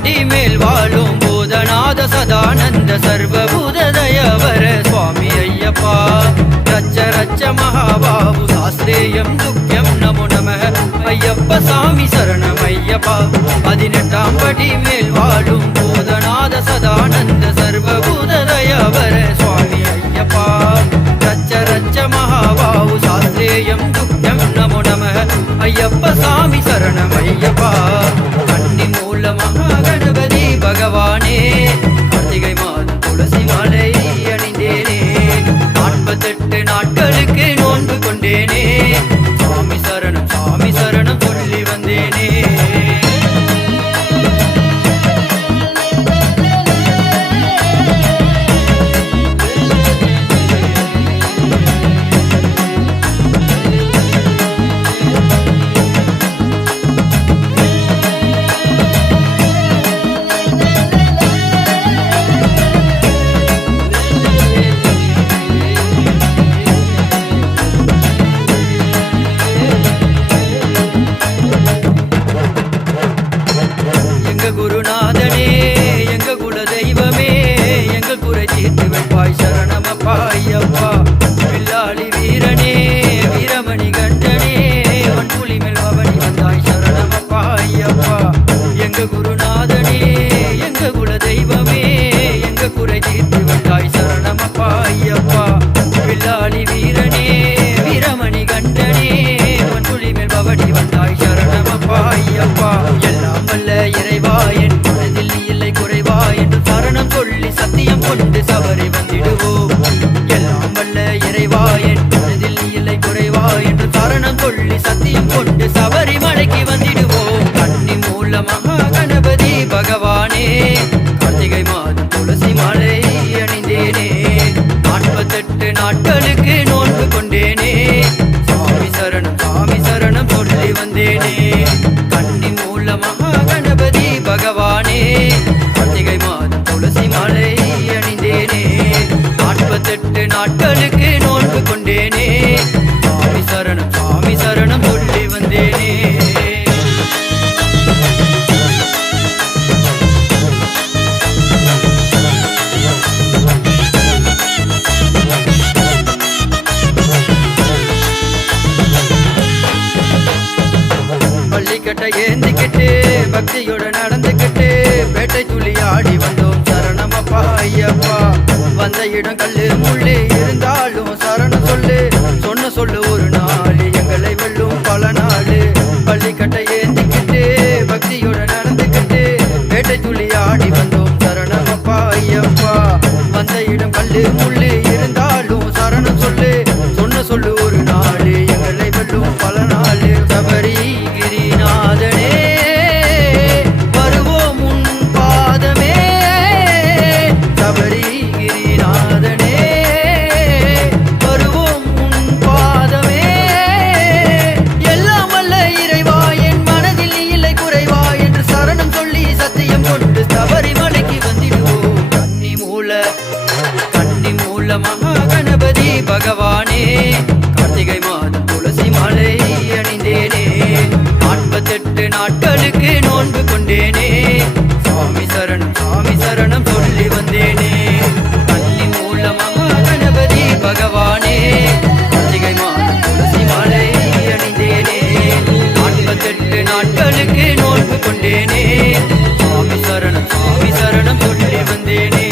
படி மேல் வாழும் பூதநாத சதானந்த சர்வபூததயவர சுவாமி ஐயப்பா ரச்ச ரச்ச மகாபாபு சாஸ்திரேயம் துக்கியம் நமோ நம ஐயப்ப சாமி சரணம் ஐயப்பா 18ஆம் படி மேல் வாழும் பூதநாத சதானந்த சர்வபூததயவர சுவாமி ஐயப்பா ரச்ச ரச்ச மகாபாபு சாஸ்திரேயம் துக்கியம் நமோ நம ஐயப்ப சாமி சரணம் ஐயப்பா கன்னி மூல மகாகணபதி பகவானே கார்த்திகை மாதம் துளசி மாலை அணிந்தேனே 48 நாட்களுக்கு நோன்பு கொண்டேனே சாமி சரணம் சொல்லி வந்தேனே எங்க குருநாதனே எங்க குல தெய்வமே எங்க குறை தீர்த்து வைப்பாய் சரணமப்பா ஐயப்பா வில்லாளி வீரனே வீரமணி கண்டனே வன்புலி மேல் பவனி வந்தாய் சரணமப்பா ஐயப்பா எங்க குருநாதனே எங்க குல தெய்வமே எங்க குறை தீர்த்து வைத்தாய் சரணமப்பா ஐயப்பா வில்லாளி வீரனே வீரமணி கண்டனே வன்புலி மேல் பவனி வந்தாய் சரணமப்பா ஐயப்பா எல்லாம் வல்ல இறைவா என் மனதில் நீ இல்லை குறைவா என்று சரணம் சொல்லி சத்தியம் கொண்டு சபரி வந்திடுவோம் எல்லாம் வல்ல இறைவா என் மனதில் நீ இல்லை குறைவா என்று சரணம் சொல்லி சத்தியம் கொண்டு சபரிமலைக்கு வந்திடுவோம் கன்னி மூல மகா கணபதி பகவானே கார்த்திகை மாதம் துளசி மாலை அணிந்தேனே 48 நாட்களுக்கு நோன்பு கொண்டேனே சாமி சரணம் சொல்லி வந்தேனே கன்னி மூல மகா கணபதி பகவானே கார்த்திகை மாதம் துளசி மாலை அணிந்தேனே 48 நாட்களுக்கு நோன்பு கொண்டேனே சாமி சரணம் சொல்லி வந்தேனே பள்ளிக்கட்டை ஏந்திக்கிட்டு பக்தியோட நடந்துக்கிட்டு பேட்டை துள்ளி ஆடி வந்தோம் சரணமப்பா ஐயப்பா வந்த இடம் கல்லு முள்ளு இருந்தாலும் சரணம் சொல்லு ஒரு நாள் எங்களை வெல்லும் பல நாள் பள்ளிக்கட்டை ஏந்திக்கிட்டு பக்தியோட நடந்துக்கிட்டு பேட்டை துள்ளி ஆடி வந்தோம் சரணமப்பா ஐயப்பா வந்த இடம் கல்லு முள்ளு இருந்தாலும் சரணம் சொல்லு ஒரு நாள் எங்களை வெல்லும் பல நாள் சபரி கிரிநாதனே வருவோம் உன் பாதமே சபரி கிரிநாதனே வருவோம் உன் பாதமே எல்லாம் வல்ல இறைவா என் மனதில் நீ இல்லை குறைவா என்று சரணம் சொல்லி சத்தியம் கொண்டு சபரிமலைக்கு வந்திடுவோம் கன்னி மூல மகா கணபதி பகவானே கார்த்திகை மாதம் துளசி மாலை அணிந்தேனே 48 நாட்களுக்கு நோன்பு கொண்டேனே சாமி சரணம் சொல்லி வந்தேனே கன்னி மூல மகா கணபதி பகவானே கார்த்திகை மாதம் துளசி மாலை அணிந்தேனே 48 நாட்களுக்கு நோன்பு கொண்டேனே சாமி சரணம் சொல்லி வந்தேனே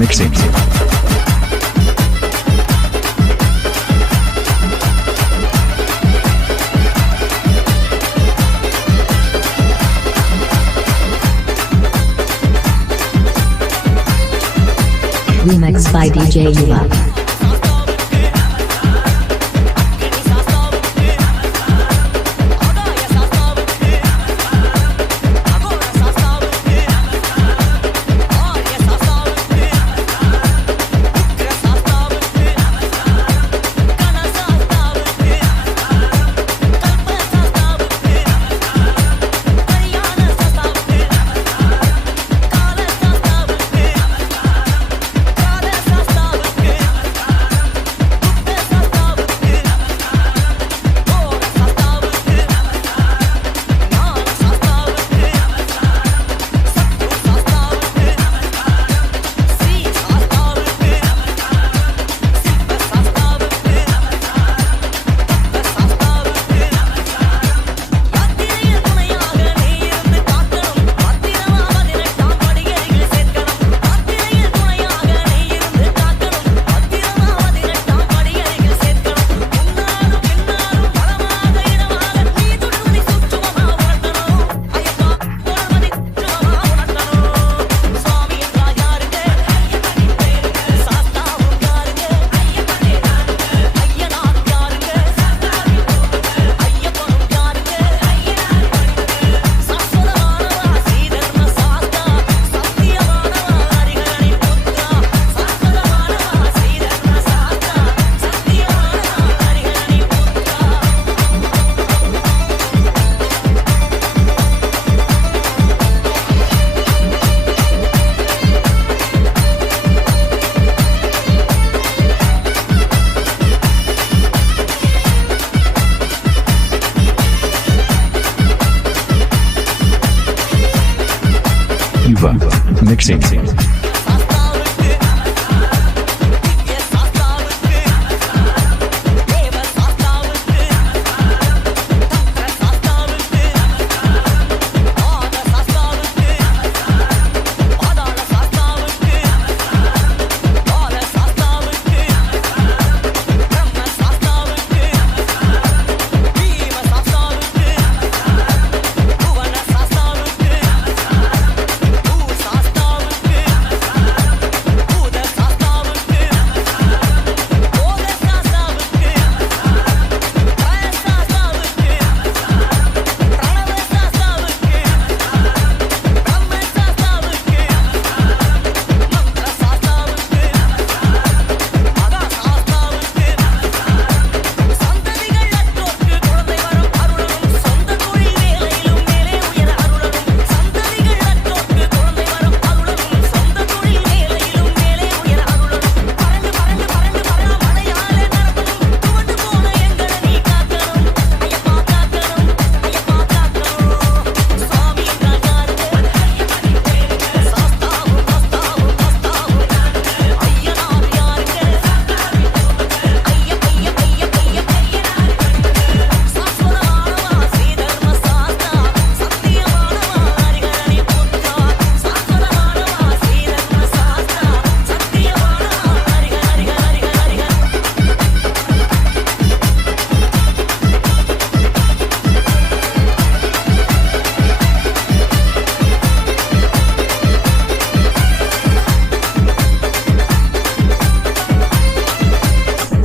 mixing. Remix by DJ Yuva. Yuva mixing.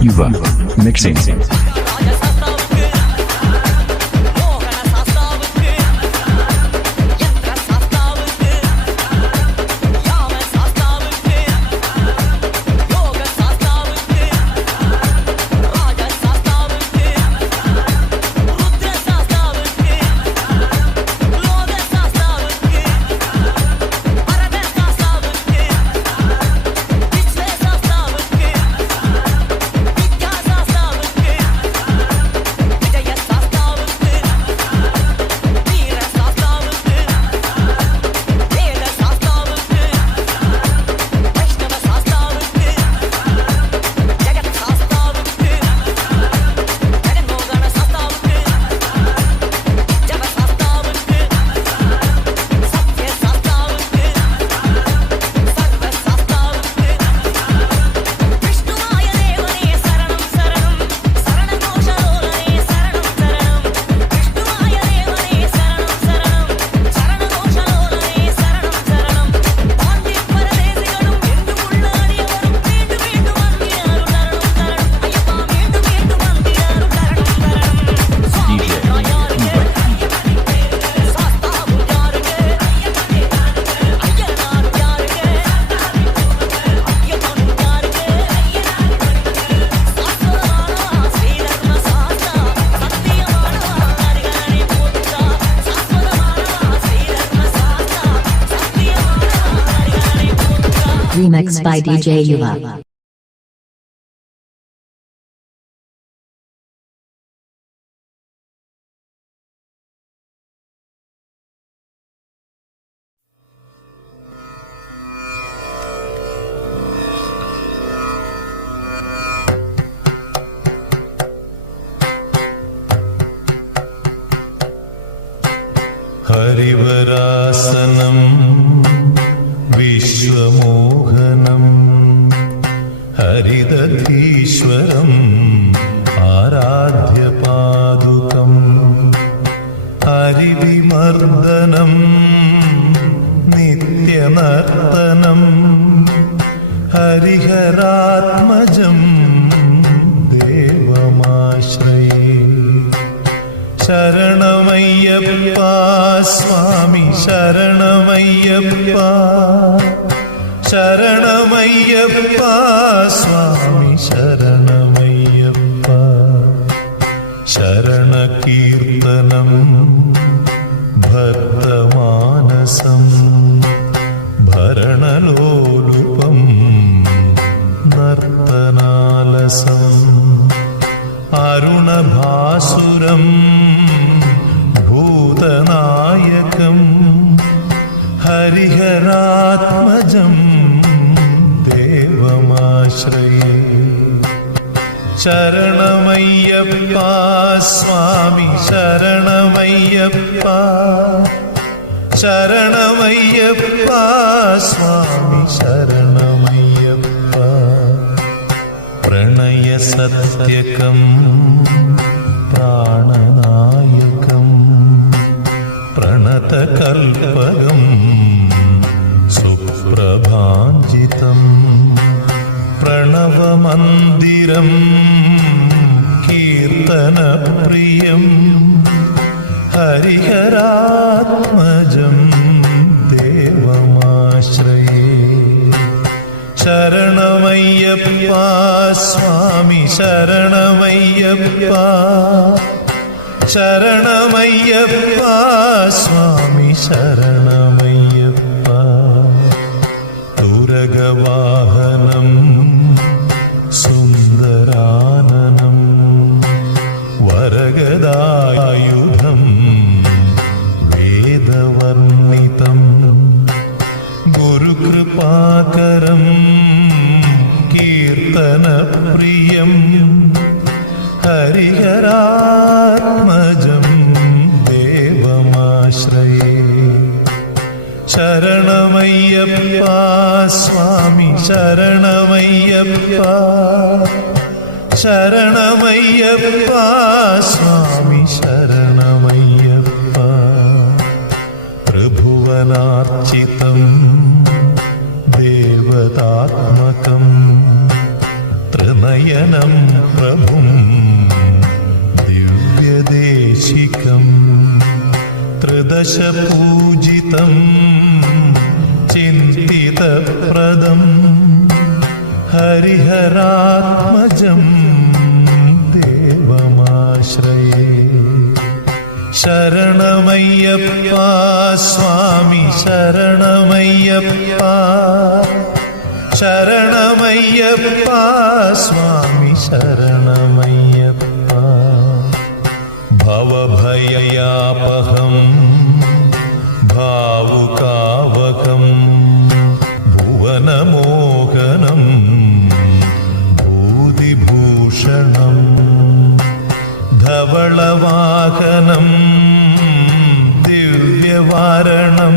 Yuva mixing. Remix by DJ Yuva. Harivarasanam വിശ്വമോഹനം ഹരിദധീശ്വരം ആരാധ്യപാദുകം ഹരിവിമർദ്ദനം നിത്യനർത്തനം ഹരിഹരാത്മജം ദേവമാശ്രയേ ശരണമയ്യപ്പ സ്വാമി ശരണമയ്യപ്പ ശരണമയ്യപ്പ സ്വാമി ശരണമയ്യപ്പ ശരണകീർത്തനം ഭക്തമാനസം ഭരണലോലുപം നർത്തനാലസം അരുണഭാസുരം ഭൂതനായകം ഹരിഹരാത്മജം ദേവമാശ്രയേ ശരണമയ്യപ്പ സ്വാമി ശരണമയ്യപ്പ ശരണമയ്യപ്പ സ്വാമി ശരണമയ്യപ്പ പ്രണയസത്യകം പ്രാണനായകം പ്രണതകൽപകം സുപ്രഭാഞ്ജിതം പ്രണവമന്ദിരം കീർത്തനപ്രിയം ഹരിഹരാത്മജം ദേവമാശ്രയേ ശരണമയ്യപ്പ സ്വാമി ശരണമയ്യപ്പ ശരണമയ്യപ്പ സ്വാമി ശരണമയ്യപ്പ തുരഗവാഹനം സുന്ദരാനനം വരഗദായുധം വേദവർണിതം ഗുരുകൃപാകരം കീർത്തനപ്രിയം ഹരിഹരാത്മജം ദേവമാശ്രയേ ശരണമയ്യപ്പ സ്വാമി ശരണമയ്യപ്പ ശരണമയ്യപ്പ സ്വാമി ശരണമയ്യപ്പ ത്രിഭുവനാർച്ചിതം ദേവതാത്മകം ത്രിനയനം പ്രഭും ദിവ്യദേശികം ത്രിദശപൂജിതം ചിന്തിതപ്രദം ഹരിഹരാത്മജം ദേവമാശ്രയേ ശരണമയ്യപ്പ സ്വാമി ശരണമയ്യപ്പ ശരണമയ്യപ്പ സ്വാമി ശരണമയ്യപ്പ ഭവഭയയാപഹം ഭാവുകാവകം ഭുവനമോഹനം ഭൂതിഭൂഷണം ധവളവാഹനം ദിവ്യവാരണം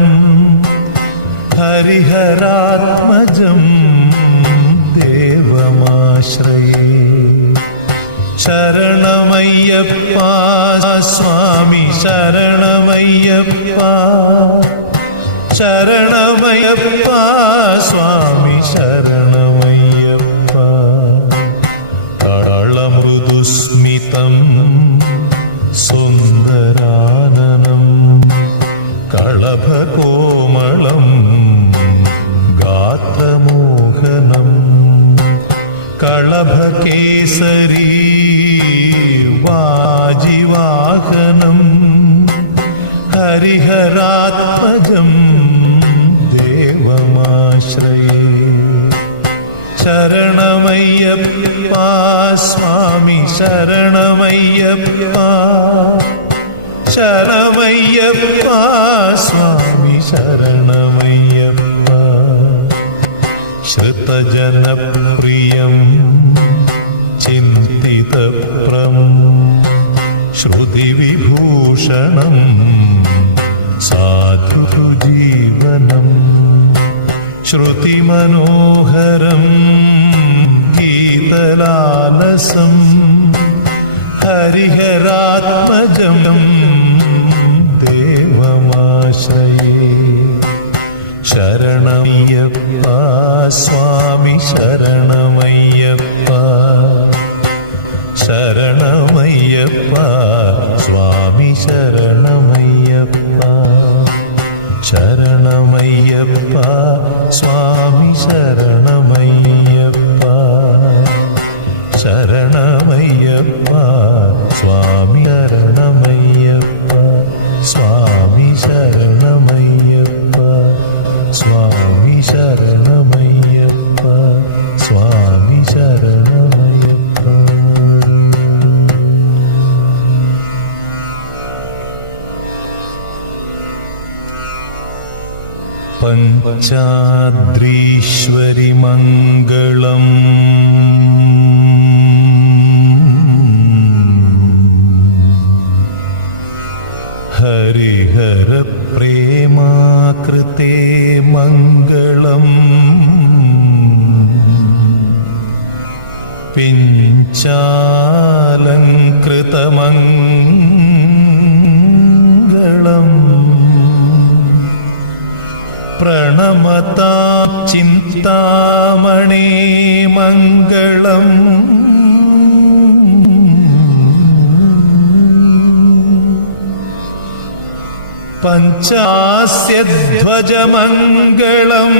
ഹരിഹരാത്മജം ദേവമാശ്രയേ ശരണമയ്യപ്പ സ്വാമി ശരണമയ്യപ്പ ശരണമയ്യപ്പ സ്വാമി ശരണമയ്യപ്പ കളമൃദുസ്മിതം സുന്ദരാനനം കളഭകോമളം ഗാത്രമോഹനം കളഭകേസരീ വാജിവാഹനം ഹരിഹരാത്മജം ദേവമാശ്രയേ ശരണമയ്യപ്പ സ്വാമി ശരണമയ്യപ്പ ശരണമയ്യപ്പ സ്വാമി ശരണമയ്യപ്പ ശ്രുതജനപ്രിയം ചിന്തിതപ്രം ശ്രുതിവിഭൂഷണം സാധുജീവനം ശ്രുതിമനോഹരം ഗീതലാലസം ഹരിഹരാത്മജം ദേവമാശ്രയേ ശരണമയ്യപ്പ സ്വാമി ശരണമയ്യപ്പ ശരണമയ്യപ്പ സ്വാമി ശരണമയ്യപ്പ ശരണമയ്യപ്പ സ്വാമി ശരണമയ്യപ്പ ശരണമയ്യപ്പ സ്വാമി ശരണമയ്യപ്പ സ്വാമി ശരണമയ്യപ്പ സ്വാമി ശരണമയ്യപ്പ സ്വാമി ശരണമയ്യപ്പ പഞ്ചാദ്രീശ്വരി മംഗളം ഹരിഹര പ്രേമാകൃതേ മംഗളം പിഞ്ചാലങ്കൃതമംഗളം പ്രണമതാ ചിന്താമണി മംഗളം പഞ്ചാസ്യധ്വജമംഗളം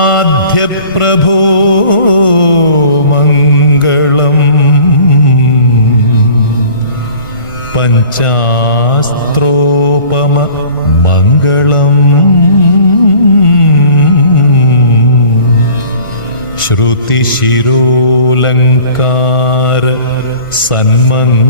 ത്രിജഗദാമാധ്യപ്രഭോ മംഗളം പഞ്ചാസ്ത്രോപമ മംഗളം ശ്രുതിശിരോലങ്കാര സന്മംഗളം